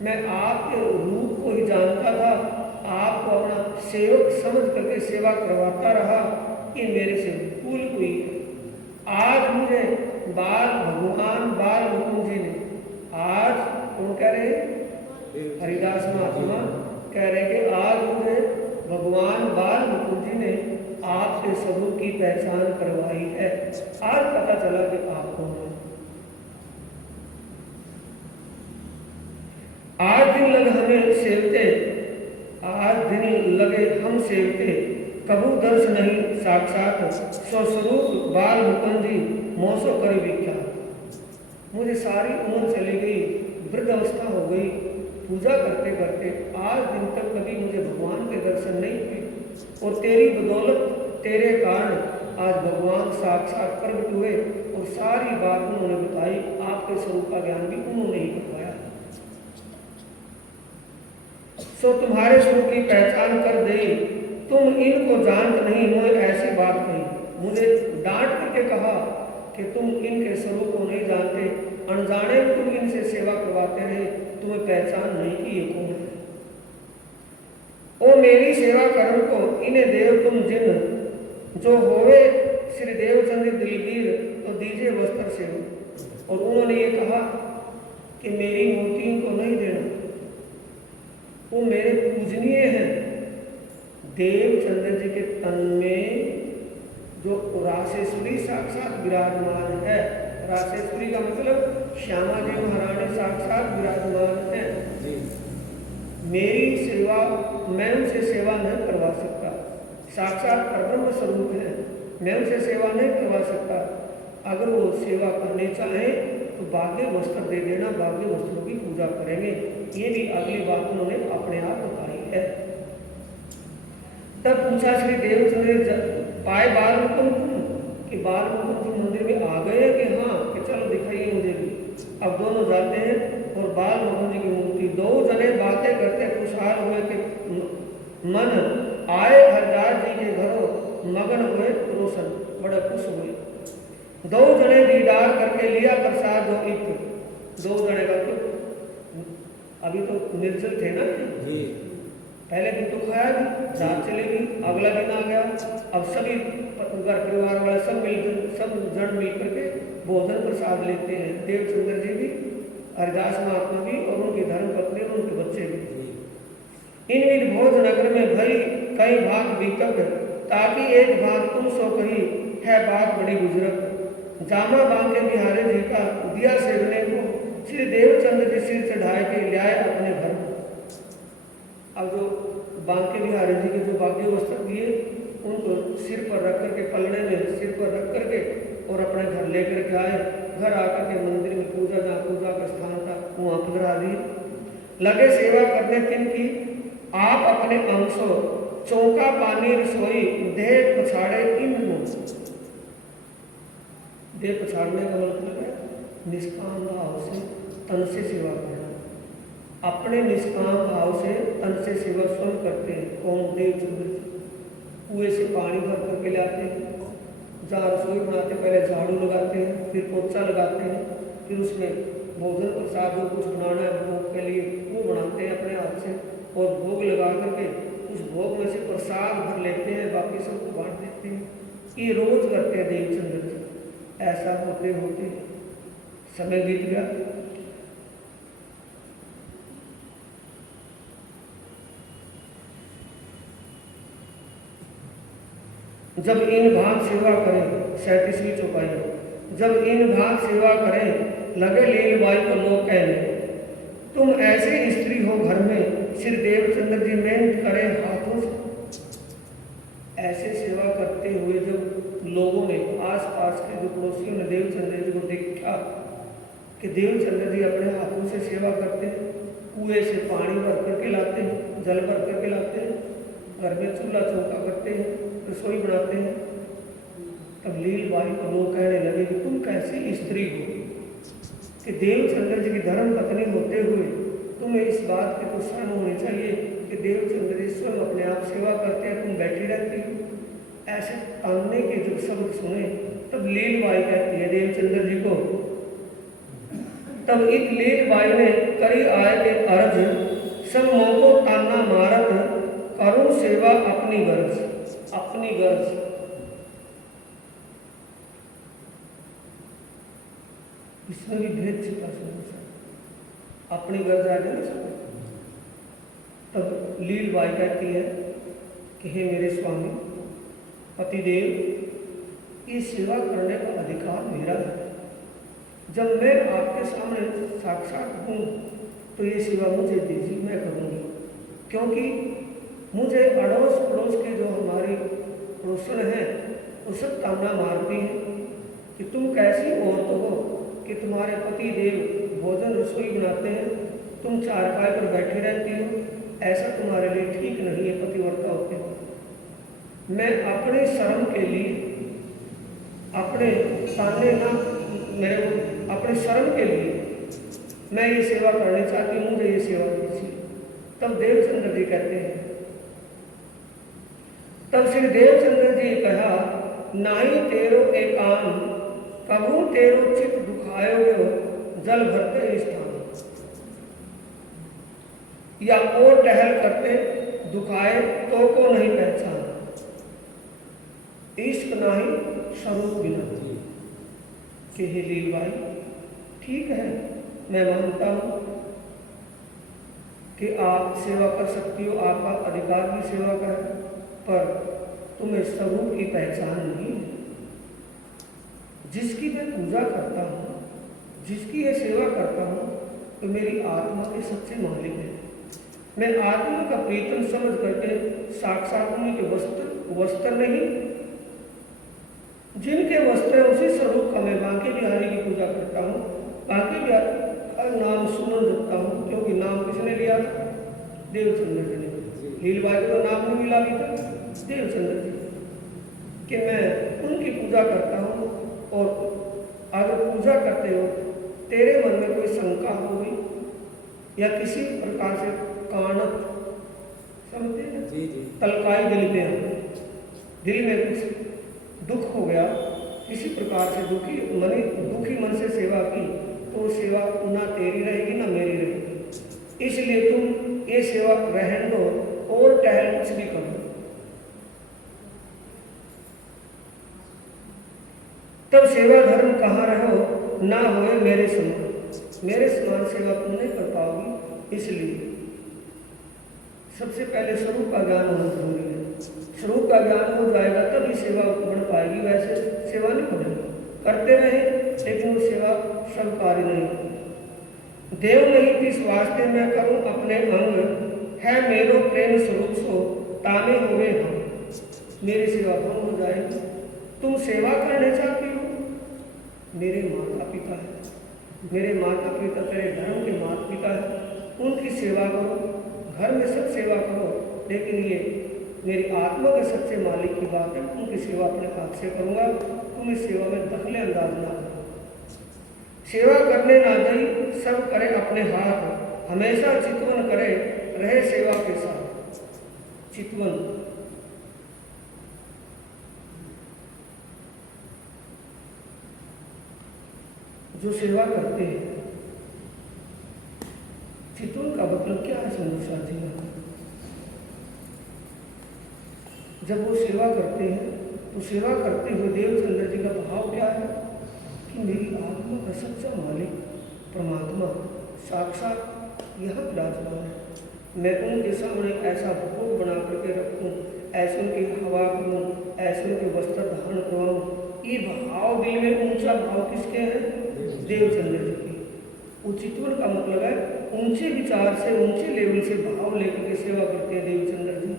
मैं आपके रूप को ही जानता था, आपको अपना सेवक समझ करके सेवा करवाता रहा, कि मेरे से भूल हुई है। आज मुझे भगवान बाल मुकुंद जी ने, आज कौन कह रहे हैं, हरिदास महात्मा कह रहे कि आज मुझे भगवान बाल मुकुंद जी ने आपके स्वरूप की पहचान करवाई है। आज पता चला कि आप कौन हैं। आज दिन लगे हमें सेवते, आज दिन लगे हम सेवते, कबू दर्श नहीं साक्षात, स्वस्वरूप बाल मुकुंद जी मौसो करी विख्यात। मुझे सारी उम्र चली गई, वृद्ध अवस्था हो गई, पूजा करते करते आज दिन तक कभी मुझे भगवान के दर्शन नहीं हुए, और तेरी बदौलत तेरे कारण आज भगवान साक्षात प्रकट हुए और सारी बात उन्होंने बताई, आपके स्वरूप का ज्ञान भी उन्होंने ही करवाया। सो तुम्हारे स्वरूप की पहचान कर दे, तुम इनको जानते नहीं, उन्होंने ऐसी बात कही, मुझे डांट करके कहा कि तुम इनके स्वरूप को नहीं जानते, अनजाने में तुम इनसे सेवा करवाते रहे, तुम्हें पहचान नहीं की ये कौन है। ओ मेरी सेवा करन को इन्हें देव तुम जिन, जो होवे श्री देवचंद्र दिलगीर तो दीजिए वस्त्र से। और उन्होंने ये कहा कि मेरी मूर्ति को नहीं देना, वो मेरे पूजनीय हैं। देवचंद्र जी के तन में जो रासेश्वरी साक्षात विराजमान है, रासेश्वरी का मतलब श्यामा जी महारानी साक्षात विराजमान है। मेरी सेवा मैं उनसे सेवा नहीं करवा सकता, साक्षात परब्रह्म स्वरूप है, मैं उनसे सेवा नहीं करवा सकता। अगर वो सेवा करने चाहें तो भाग्य वस्त्र दे देना, भाग्य वस्त्रों की पूजा करेंगे। ये भी अगली बात उन्होंने अपने आप बताई है। तब पूछा श्री देवचंद्र पाए बाल मुकुंद कि बाल मुकुंद मंदिर में आ गए कि हाँ, कि चलो दिखाइए मुझे भी। अब दोनों जाते हैं और बाल मुकुंद जी की मूर्ति, दो जने बातें करते खुशहाल हुए कि मन आए हरदास जी के घरों, मगन हुए रोशन, बड़े खुश हुए। दो जने दीदार करके लिया प्रसाद जो एक, दो जने का तो अभी तो निर्जल थे ना जी, पहले दिन तो खाया भी, रात चलेगी, अगला दिन आ गया। अब सभी घर परिवार वाले सब जन मिल करके भोजन प्रसाद लेते हैं, देवचंद्र जी भी, हरिदास महात्मा भी और उनकी धर्म पत्नी और उनके बच्चे भी। इन भोज नगर में भई कई भाग बीतक, ताकि एक भाग तुम सो कही है बात बड़ी गुजरत। जामा बांके बिहारी जी का दिया सेवने को श्री देवचंद्र जी सिर चढ़ाए के लाए अपने घर। अब जो बांके बिहारी जी के जो भाग्य वस्त्र दिए उनको सिर पर रख करके, पलड़े में सिर पर रख करके और अपने घर लेकर के आए। घर आकर के मंदिर में पूजा, जहाँ पूजा का स्थान था वहाँ पधरा दिए। लगे सेवा करने किन की आप अपने अंशों, चौका पानी रसोई देह पछाड़े इन हो। देह पछाड़ने का मतलब है निष्काम भाव से तन से सेवा करना। अपने निष्काम भाव से तन से सेवा स्वयं करते हैं। कौन? देवचंद्र जी। कुएं से पानी भर करके लाते हैं, जहाँ रसोई बनाते पहले झाड़ू लगाते हैं, फिर पोछा लगाते हैं, फिर उसमें भोजन प्रसाद जो कुछ बनाना है भोग के लिए वो बनाते हैं अपने हाथ से, और भोग लगा करके उस भोग में से प्रसाद भर लेते हैं, बाकी सबको बांट देते हैं। ये रोज करते हैं देवचंद्र जी। ऐसा होते होते समय बीत गया। जब इन भाग सेवा करें, 37वीं चौपाई, जब इन भाग सेवा करें लगे लीलबाई को लोग कहने, तुम ऐसे स्त्री हो घर में, श्री देवचंद्र जी मेहनत करें हाथों से। ऐसे सेवा करते हुए जब लोगों ने, आसपास के जो पड़ोसियों ने देवचंद्र जी को देखा कि देवचंद्र जी अपने हाथों से सेवा करते हैं, कुएं से पानी भर करके लाते हैं, जल भर करके लाते हैं, घर में चूल्हा चौका करते हैं, रसोई बनाते हैं, तब लीलबाई को लोग कहने लगे कि तुम कैसी स्त्री हो कि देवचंद्र जी की धर्म पत्नी होते हुए तुम्हें इस बात की तो शर्म होनी चाहिए कि देवचंद्र जी स्वयं अपने आप सेवा करते हैं, तुम बैठी रहती हो। ऐसे तानने के जब शब्द सुने तब लीलबाई कहती है देवचंद्र जी को, तब इत लीलबाई ने करी आए के अर्ज, सब मोह को ताना मारत करूं सेवा अपनी गर्ज। अपनी गर्ज, इसमें भी भेद छिपा है। अपनी गर्ज आ जाए ना। तब लीलबाई कहती है कि हे मेरे स्वामी पतिदेव, ये सेवा करने का अधिकार मेरा है। जब मैं आपके सामने साक्षात हूँ तो ये सेवा मुझे दीजिए, मैं करूँगी। क्योंकि मुझे अड़ोस पड़ोस के जो हमारी पड़ोसन हैं वो सब ताना मारती हैं कि तुम कैसी औरत हो कि तुम्हारे पति देव भोजन रसोई बनाते हैं, तुम चारपाई पर बैठी रहती हो, ऐसा तुम्हारे लिए ठीक नहीं है पतिव्रता होते हो। मैं अपने शर्म के लिए, अपने ताने ना मेरे को, अपने शर्म के लिए मैं ये सेवा करनी चाहती हूँ, मुझे ये सेवा दीजिए। तब देवचंद्र जी कहते हैं, तब श्री देवचंद्र जी कहा, नाई तेरो एकान कबू तेरो चित दुखायो जल भरते स्थान, या और टहल करते दुखाए तो को नहीं पहचान, इश्क नहीं स्वरूप बिना। कि हे लीलबाई, ठीक है मैं मानता हूँ कि आप सेवा कर सकती हो, आपका अधिकार भी सेवा का है, पर तुम्हें स्वरूप की पहचान नहीं है। जिसकी मैं पूजा करता हूँ, जिसकी ये सेवा करता हूँ, तो मेरी आत्मा के सच्चे मालिक हैं। मैं आत्मा का प्रीतम समझ करके साक्षात उन्हीं के वस्त्र नहीं, जिनके वस्त्र है उसी स्वरूप का मैं बांके बिहारी की पूजा करता हूँ। बांके बिहारी का नाम सुमन रखता हूँ, क्योंकि नाम किसने लिया था? देवचंद्र जी ने। लीलबाई को तो नाम नहीं मिला भी था देवचंद्र जी, कि मैं उनकी पूजा करता हूँ। और अगर पूजा करते हो तेरे मन में कोई शंका होगी या किसी प्रकार से कानत, समझते हैं, तलकाई दिल में कुछ दुख हो गया, किसी प्रकार से दुखी मन से सेवा की, तो सेवा ना तेरी रहेगी ना मेरी रहेगी। इसलिए तुम ये सेवा रहन दो और टहल कुछ भी करो। तब सेवा धर्म कहाँ रहो ना होए मेरे समान सेवा तुम नहीं कर पाओगी। इसलिए सबसे पहले स्वरूप का ज्ञान होना जरूरी है। स्वरूप का ज्ञान हो जाएगा तभी सेवा बढ़ पाएगी, वैसे सेवा नहीं बढ़ेगी। करते रहे लेकिन वो सेवा स्वीकारी नहीं। देव नहीं किस वास्ते मैं करूं अपने अंग, है मेरो प्रेम स्वरूप सो ताने हुए हम। मेरी सेवा भंग हो जाएगी। तुम सेवा करने चाहती हो, मेरे माता पिता है, मेरे माता पिता तेरे धर्म के माता पिता है, उनकी सेवा करो, घर में सब सेवा करो, लेकिन ये मेरी आत्मा के सच्चे मालिक की बात है, उनकी सेवा अपने हाथ से करूँगा। तुम इस सेवा में दखले अंदाज ना करो। सेवा करने ना दई सब करे अपने हाथ, हमेशा चितवन करे रहे सेवा के साथ। चितवन जो सेवा करते हैं। चितवन का मतलब क्या है समझ जी? जब वो सेवा करते हैं तो सेवा करते हुए देवचंद्र जी का भाव क्या है कि मेरी आत्मा का सच्चा मालिक परमात्मा साक्षात यहाँ विराजमान है, मैं उनके सामने ऐसा भोग बना करके रखूँ, ऐसे उनकी हवा करूँ, ऐसे उनके वस्त्र धारण करवाऊँ। ये भाव दिल में ऊंचा भाव किसके हैं? देवचंद्र जी की। उचितवन का मतलब है ऊंचे विचार से, ऊंचे लेवल से भाव लेकर के सेवा करते हैं देवचंद्र जी।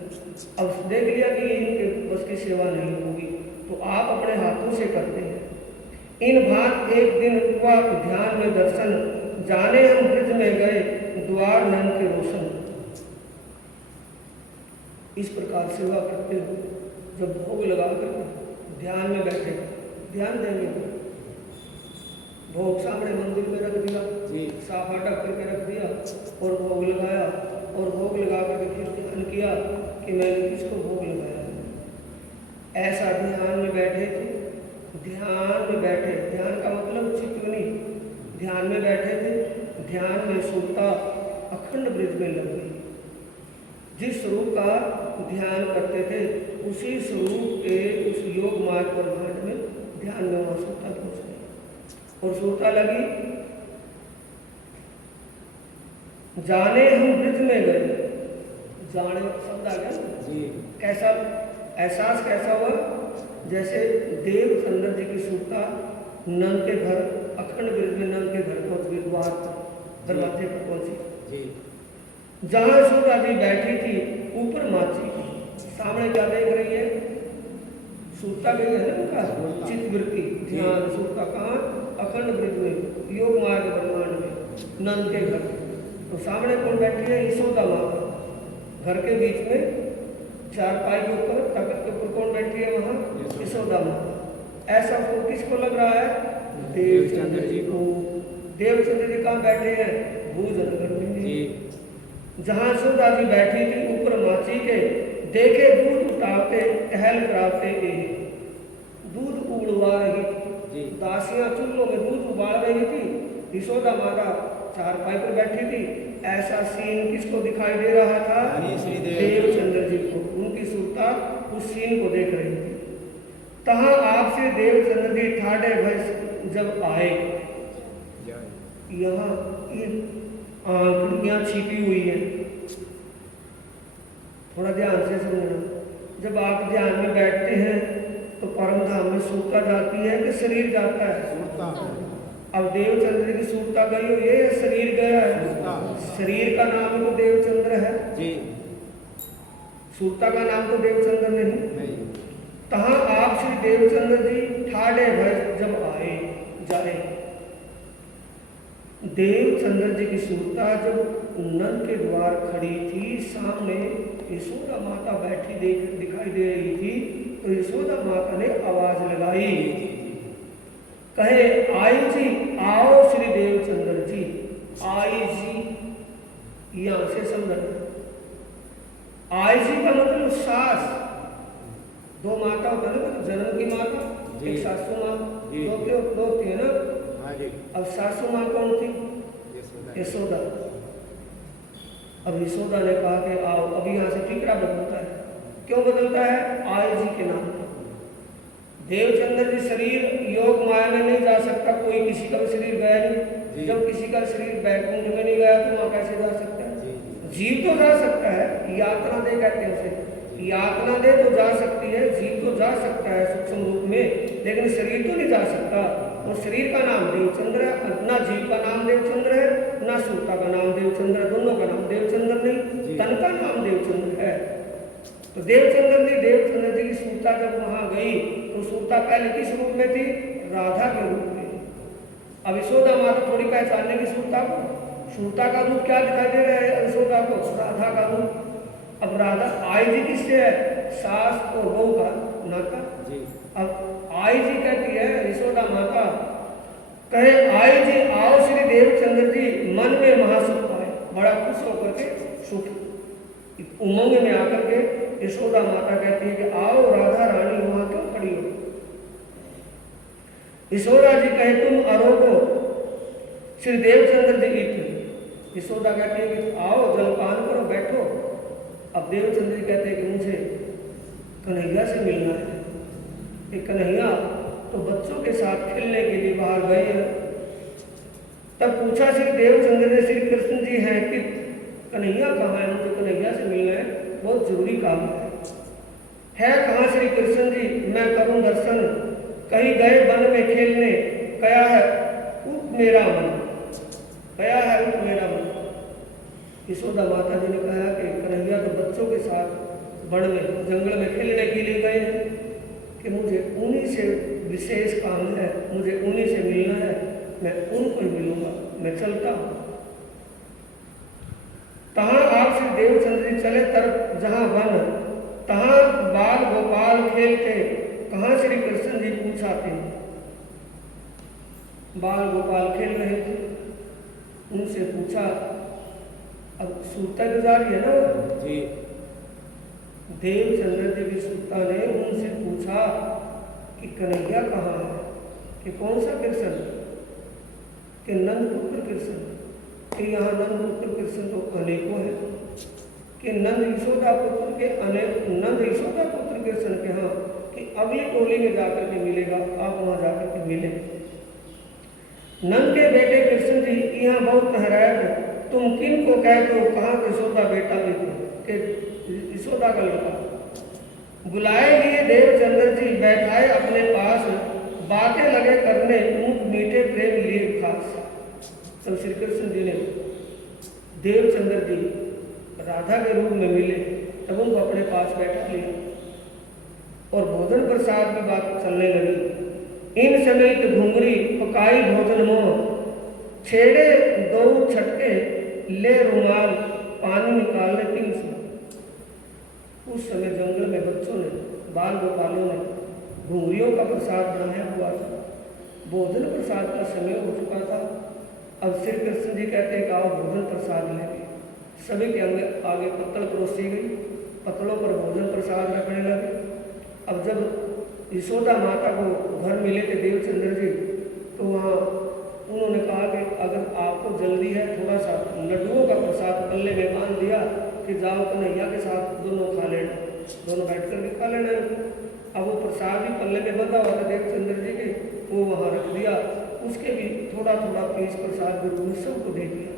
अब देख लिया कि इनके बस की सेवा नहीं होगी तो आप अपने हाथों से करते हैं। इन भांत एक दिन हुआ ध्यान में दर्शन, जाने हम ब्रज में गए द्वार नन के रोशन। इस प्रकार सेवा करते हो जब भोग लगा कर ध्यान में बैठे, ध्यान देंगे भोग सामने मंदिर में रख दिया, साफा ढक करके रख दिया और भोग लगाया, और भोग लगा करके फिर ध्यान किया कि मैंने किसको भोग लगाया। ऐसा ध्यान में बैठे थे, ध्यान में बैठे, ध्यान का मतलब चितवनी, ध्यान में बैठे थे, ध्यान में सुरता अखंड ब्रज में लग गई। जिस स्वरूप का ध्यान करते थे उसी स्वरूप के उस योग मार्ग पर भाट में ध्यान में वहाँ सुरता पहुँच गई और सुरता लगी। जाने हम ब्रज में गए, जाने शब्द आ गया, कैसा एहसास कैसा हुआ? जैसे देवचंद्र जी की सुरता नंद के घर, अखंड ब्रज में नंद के घर पहुंच गई, द्वार दरवाजे पर पहुंची। जहां सुरता जी बैठी थी ऊपर माची, सामने क्या देख रही है? सुरता गई है ना उनका चित्तवृत्ति ध्यान, सुरता कहाँ? अखंड ब्रज में योग मार्ग ब्रह्मांड में नंद के घर। तो सामने कौन बैठी है? यशोदा माता। घर के बीच में चारपाई के ऊपर, तख्त के ऊपर कौन बैठी है? वहाँ यशोदा माता। ऐसा फूल किसको लग रहा है? देवचंद्र जी को। देवचंद्र जी कहाँ बैठे हैं? भूजनगर में। जहाँ यशोदा जी बैठी थी ऊपर माची के, देखे दूध उठाते टहल कराते, दूध उड़वा रही थी, दासियां चूल्हों में दूध उबाल रही थी, यशोदा माता चारपाई पर बैठी थी। ऐसा सीन किसको दिखाई दे रहा था? देवचंद्र जी को। उनकी सुरता उस सीन को देख रही थी। तहाँ आपसे देवचंद्र जी ठाड़े भय जब आए, यहाँ ये आंखियां छिपी हुई है, थोड़ा ध्यान से समझना। जब आप ध्यान में बैठते हैं तो परम धाम में सुरता जाती है कि शरीर जाता है? अब देवचंद्र की सुरता गई हो, ये शरीर गया है। शरीर का नाम तो देवचंद्र है जी, सुरता का नाम तो देवचंद्र नहीं। तहाँ आप श्री देवचंद्र जी ठाड़े भय जब आए जाए, देवचंद्र जी की सुरता जब नंद के द्वार खड़ी थी, सामने यशोदा माता बैठी दिखाई दे रही थी, तो यशोदा माता ने आवाज लगाई, कहे आई जी आओ श्री देवचंद्र जी। आई जी यहां से समझना, आई जी का मतलब सास। दो माता होता है ना, जन्म की माता, एक सासू माँ, दो होती है ना। अब सासू माँ कौन थी? यशोदा। अब यशोदा ने कहा कि आओ। अब यहाँ से ठीकरा बदलता है। क्यों बदलता है? आई जी के नाम। देवचंद्र जी शरीर योग माया में नहीं जा सकता, कोई किसी का भी शरीर गया नहीं। जब किसी का शरीर बैकुंठ में नहीं गया तो वहाँ कैसे जा सकता है? जीव तो जा सकता है, यात्रा दे कहते हैं उसे, यातना दे तो जा सकती है, जीव तो जा सकता है सूक्ष्म रूप में, लेकिन शरीर तो नहीं जा सकता। और शरीर का नाम देवचंद्र है, ना जीव का नाम देवचंद्र है, ना सुरता का नाम देवचंद्र है, दोनों का नाम देवचंद्र नहीं, तन का नाम देवचंद्र है। तो देवचंद्र जी की सुरता जब वहां गई तो सुरता पहले किस रूप में थी? राधा के रूप में। अब यशोदा माता थोड़ी पहचानने की सुरता को, सुरता का रूप क्या दिखाई दे रहा है यशोदा को? राधा का रूप। अब राधा आई जी किससे है? सास और बहू का नाता। अब आई जी कहती है यशोदा माता, कहे आई जी आओ श्री देवचंद्र जी, मन में महासुख पाए। बड़ा खुश होकर के सुख उमंग में आकर के यशोदा माता कहती है कि आओ राधा रानी, वहां क्यों खड़ी हो? यशोदा जी कहे तुम अरोगो श्री देवचंद्र जी इट यशोदा कहती है कि आओ जलपान करो बैठो। अब देवचंद्र जी कहते हैं कि मुझे कन्हैया से मिलना है। कि कन्हैया तो बच्चों के साथ खेलने के लिए बाहर गए हैं। तब पूछा श्री देवचंद्र ने श्री कृष्ण जी हैं कि कन्हैया कहाँ है, मुझे कन्हैया से मिलना है, बहुत जरूरी काम है कहाँ श्री कृष्ण जी, मैं करूं दर्शन, कहीं गए वन में खेलने, कया है उठ मेरा मन, कया है उठ मेरा मन। यशोदा माता जी ने कहा कि कन्हैया तो बच्चों के साथ वन में जंगल में खेलने के लिए गए हैं कि मुझे उन्हीं से विशेष काम है, मुझे उन्हीं से मिलना है, मैं उनको ही मिलूंगा, मैं चलता हूँ। तहाँ आप श्री देवचंद्र जी चले तरफ जहाँ वन, तहाँ बाल गोपाल खेलते, कहाँ श्री कृष्ण जी पूछाते। बाल गोपाल खेल रहे थे, उनसे पूछा। अब सूता गुजारी है ना जी। देवचंद्र देवी सूता ने उनसे पूछा कि कन्हैया कहाँ है, कि कौन सा कृष्ण, कि नंदपुत्र कृष्ण, कि यहाँ नंदपुत्र कृष्ण तो अनेकों हैं, कि नंद यशोदा पुत्र के अनेक, नंद यशोदा पुत्र कृष्ण के यहाँ कि अगली टोली में जाकर के मिलेगा, आप वहाँ जाकर के मिले। नंद के बेटे कृष्ण जी यहाँ बहुत हैरान, तुम किन को कहते हो, कहाँ यशोदा बेटा के यशोदा का लड़का। बुलाए लिए देवचंद्र जी, बैठाए अपने पास, बातें लगे करने, मुख मीठे प्रेम लिए खास। तब श्री कृष्ण जी ने देवचंद्र जी राधा के रूप में मिले, तब उनको अपने पास बैठा लिया और भोजन प्रसाद की बात चलने लगी। इन समेत घुंगरी पकाई भोजन मोह, छेड़े दो छटके ले रुमाल, पानी निकालने 300। उस समय जंगल में बच्चों ने, बाल गोपालों ने घुंगरियों का प्रसाद बनाया हुआ था। भोजन प्रसाद का समय हो चुका था। अब श्री कृष्ण जी कहते हैं कि आओ भोजन प्रसाद लेंगे। सभी के आगे पत्तल परोसी गई, पत्तलों पर भोजन प्रसाद रखने लगे। अब जब यशोदा माता को घर मिले थे देवचंद्र जी, तो वहाँ उन्होंने कहा कि अगर आपको जल्दी है, थोड़ा सा लड्डुओं का प्रसाद पल्ले में बांध दिया कि जाओ कन्हैया के साथ दोनों खा लेना, दोनों बैठ कर भी खा लेना। अब वो प्रसाद भी पल्ले में बंधा हुआ था देवचंद्र जी के, वो वहाँ रख दिया, उसके भी थोड़ा थोड़ा पीस प्रसाद भी सबको दे दिया।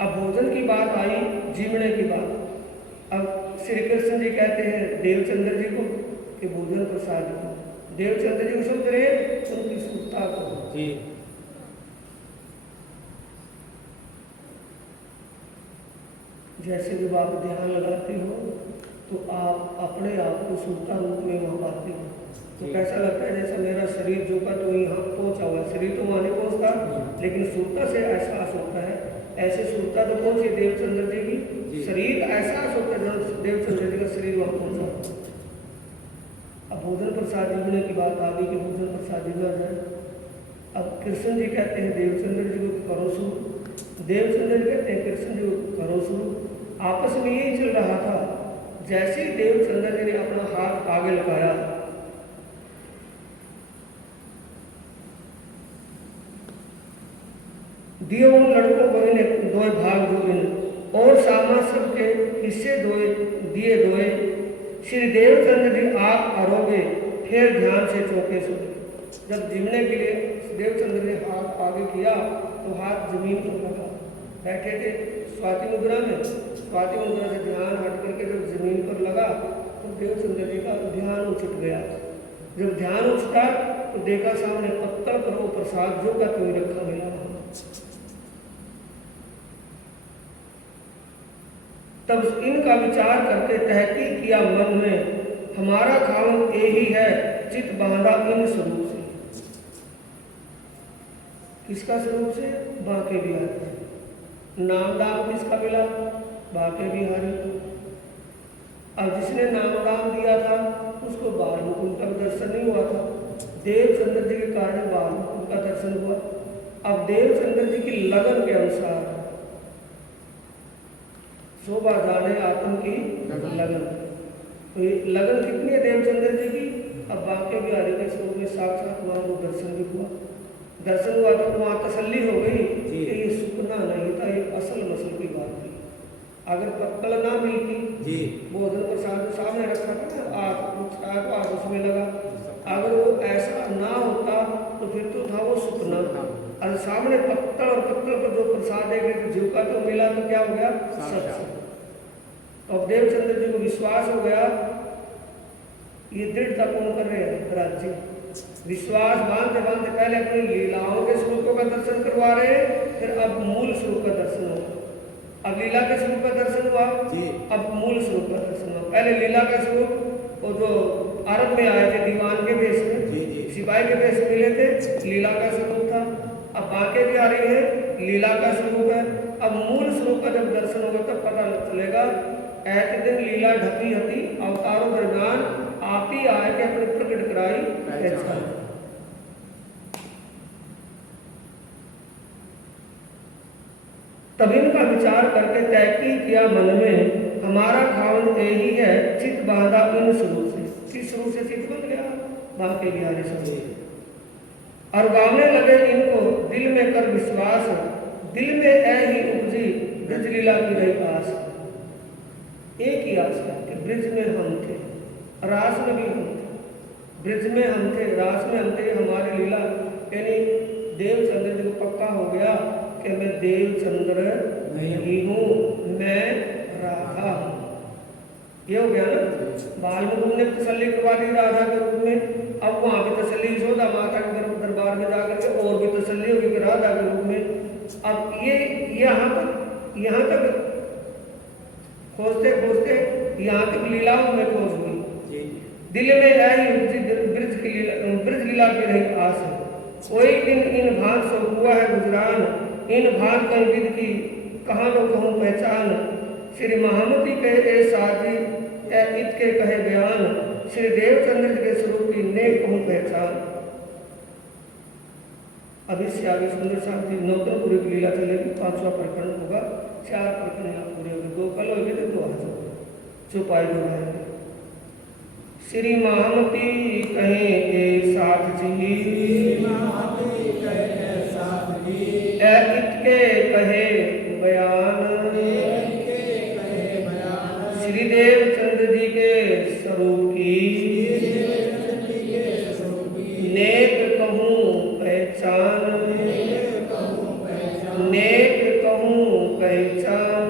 अब भोजन की बात आई, जीवने की बात। अब श्री कृष्ण जी कहते हैं देवचंद्र जी को कि भोजन प्रसाद को, देवचंद्र जी को सोच रहे उनकी सुरता को जी। जैसे जब आप ध्यान लगाते हो तो आप अपने आप को सुरता रूप में वहाँ पाते हो। तो कैसा लगता है जैसा मेरा शरीर जो का तो यहाँ पहुँचा हुआ, शरीर तो वहाँ नहीं पहुँचता, लेकिन सुरता से एहसास होता है। ऐसे सुरता तो पहुँची देवचंद्र जी की, शरीर एहसास होता है जब देवचंद्र जी का शरीर वहाँ पहुँचा। अब भोजन प्रसाद जीवने की बात आ गई कि भोजन प्रसाद जीवना जाए। अब कृष्ण जी कहते हैं देवचंद्र जी को करो शुरू, देवचंद्र जी कहते हैं कृष्ण जी को करो शुरू। आपस में यही चल रहा था। जैसे ही देवचंद्र जी ने अपना हाथ आगे लगाया, दिए उन लड़कों को इन्हें दोए भाग दो इन और सामा सबके हिस्से दोए दिए दोए। श्री देवचंद्र जी आप करोगे फिर ध्यान से चौके सुने। जब जीवने के लिए देवचंद्र ने हाथ आगे किया तो हाथ जमीन पर लगा। बैठे थे स्वाति मुद्रा में, स्वाति मुद्रा से ध्यान हट करके जब जमीन पर लगा तो देवचंद्र जी का ध्यान उछट गया। जब ध्यान उछटा तो देखा सामने पत्थर पर वो प्रसाद जो का तो रखा मिला। तब इनका विचार करके तहकीक किया मन में, हमारा खावन यही है चित बांधा इन स्वरूप से। किसका स्वरूप से? बांके बिहारी। नाम दाम किसका मिला? बांके बिहारी। अब जिसने नाम दाम दिया था उसको बाल मुकुंद का दर्शन नहीं हुआ था, देवचंद्र जी के कारण बाल मुकुंद का दर्शन हुआ। अब देवचंद्र जी की लगन के अनुसार शोभा जाने आत्म की लगन, तो ये लगन कितनी है देवचंद्र जी की? अब बांके बिहारी के स्वरूप में साक्षात वहाँ को दर्शन भी हुआ। दर्शन हुआ तो वहाँ तसल्ली हो गई अगर पत्तल ना मिलती, जी भोजन प्रसाद सामने रखा था ना, आग उसमें लगा, अगर वो ऐसा ना होता तो फिर तो था वो सुपना। और सामने पत्तल और पत्तल पर जो प्रसाद एक झुका तो मिला तो क्या हो गया? सच। अब देवचंद्र जी को विश्वास हो गया, ये दृढ़ता कौन कर रहे हैं? राज्य विश्वास बांधते बांधते पहले अपनी लीलाओं के स्वरूपों का दर्शन करवा रहे हैं, फिर अब मूल स्वरूप का दर्शन हुआ। अब लीला के स्वरूप का दर्शन हुआ, अब मूल स्वरूप का दर्शन हुआ। पहले लीला का स्वरूप, वो जो आरंभ में आए थे दीवान के वेश में, सिपाही के वेश मिले थे, लीला का स्वरूप था। अब बांके भी आ रही है, लीला का स्वरूप है। अब मूल स्वरूप का जब दर्शन होगा तब पता चलेगा, एक दिन लीला ढकी हती अवतारों दरमियान आप ही आए के अपने प्रकट कराई पहचान। तब इनका विचार करके तय किया मन में, हमारा खावन यही है, चित बांधा इन शुरू से। किस शुरू से चित बन गया? बांके बिहारी से। और गावने लगे इनको दिल में कर विश्वास, दिल में ऐही उपजी ब्रज लीला की रही आस। एक ही आस है कि ब्रज में हम थे, रास में भी हम थे। ब्रज में हम थे, रास में हम थे, हमारी लीला। यानी देवचंद्र जी को पक्का हो गया कि मैं देवचंद्र नहीं हूँ, मैं राधा हूँ। ये हो गया ना। बालमुकुंद ने तसल्ली करवा दी राधा के रूप में। अब वहां पे तसल्ली यशोदा माता के दरबार में जाकर के और भी तसल्ली होगी कि राधा के रूप में। अब ये यहाँ तक खोजते खोजते यहाँ तक लीलाओं में खोज हुई। दिल में आई ब्रज लीला की रही आस है। कोई दिन इन भाग सो हुआ है गुजरान, इन भाग कई विद की कहाँ लो कहूँ पहचान। श्री महामती कहे ए साजी इत के कहे बयान, श्री देवचंद्र के स्वरूप की ने कहूँ पहचान। अब इससे आगे सुंदर साहब की नौतनपुरी की लीला चलेगी। 5वां प्रकरण होगा, 4 प्रकरण पूरे होंगे, 2 कल होंगे तो 2 आज होंगे, चौपाई दोहराएंगे। श्री महामती कहे के साथ जी, इत के कहे बयान, श्री देवचंद्र जी के स्वरूप की नेक कहूँ पहचान, नेक कहूँ पहचान।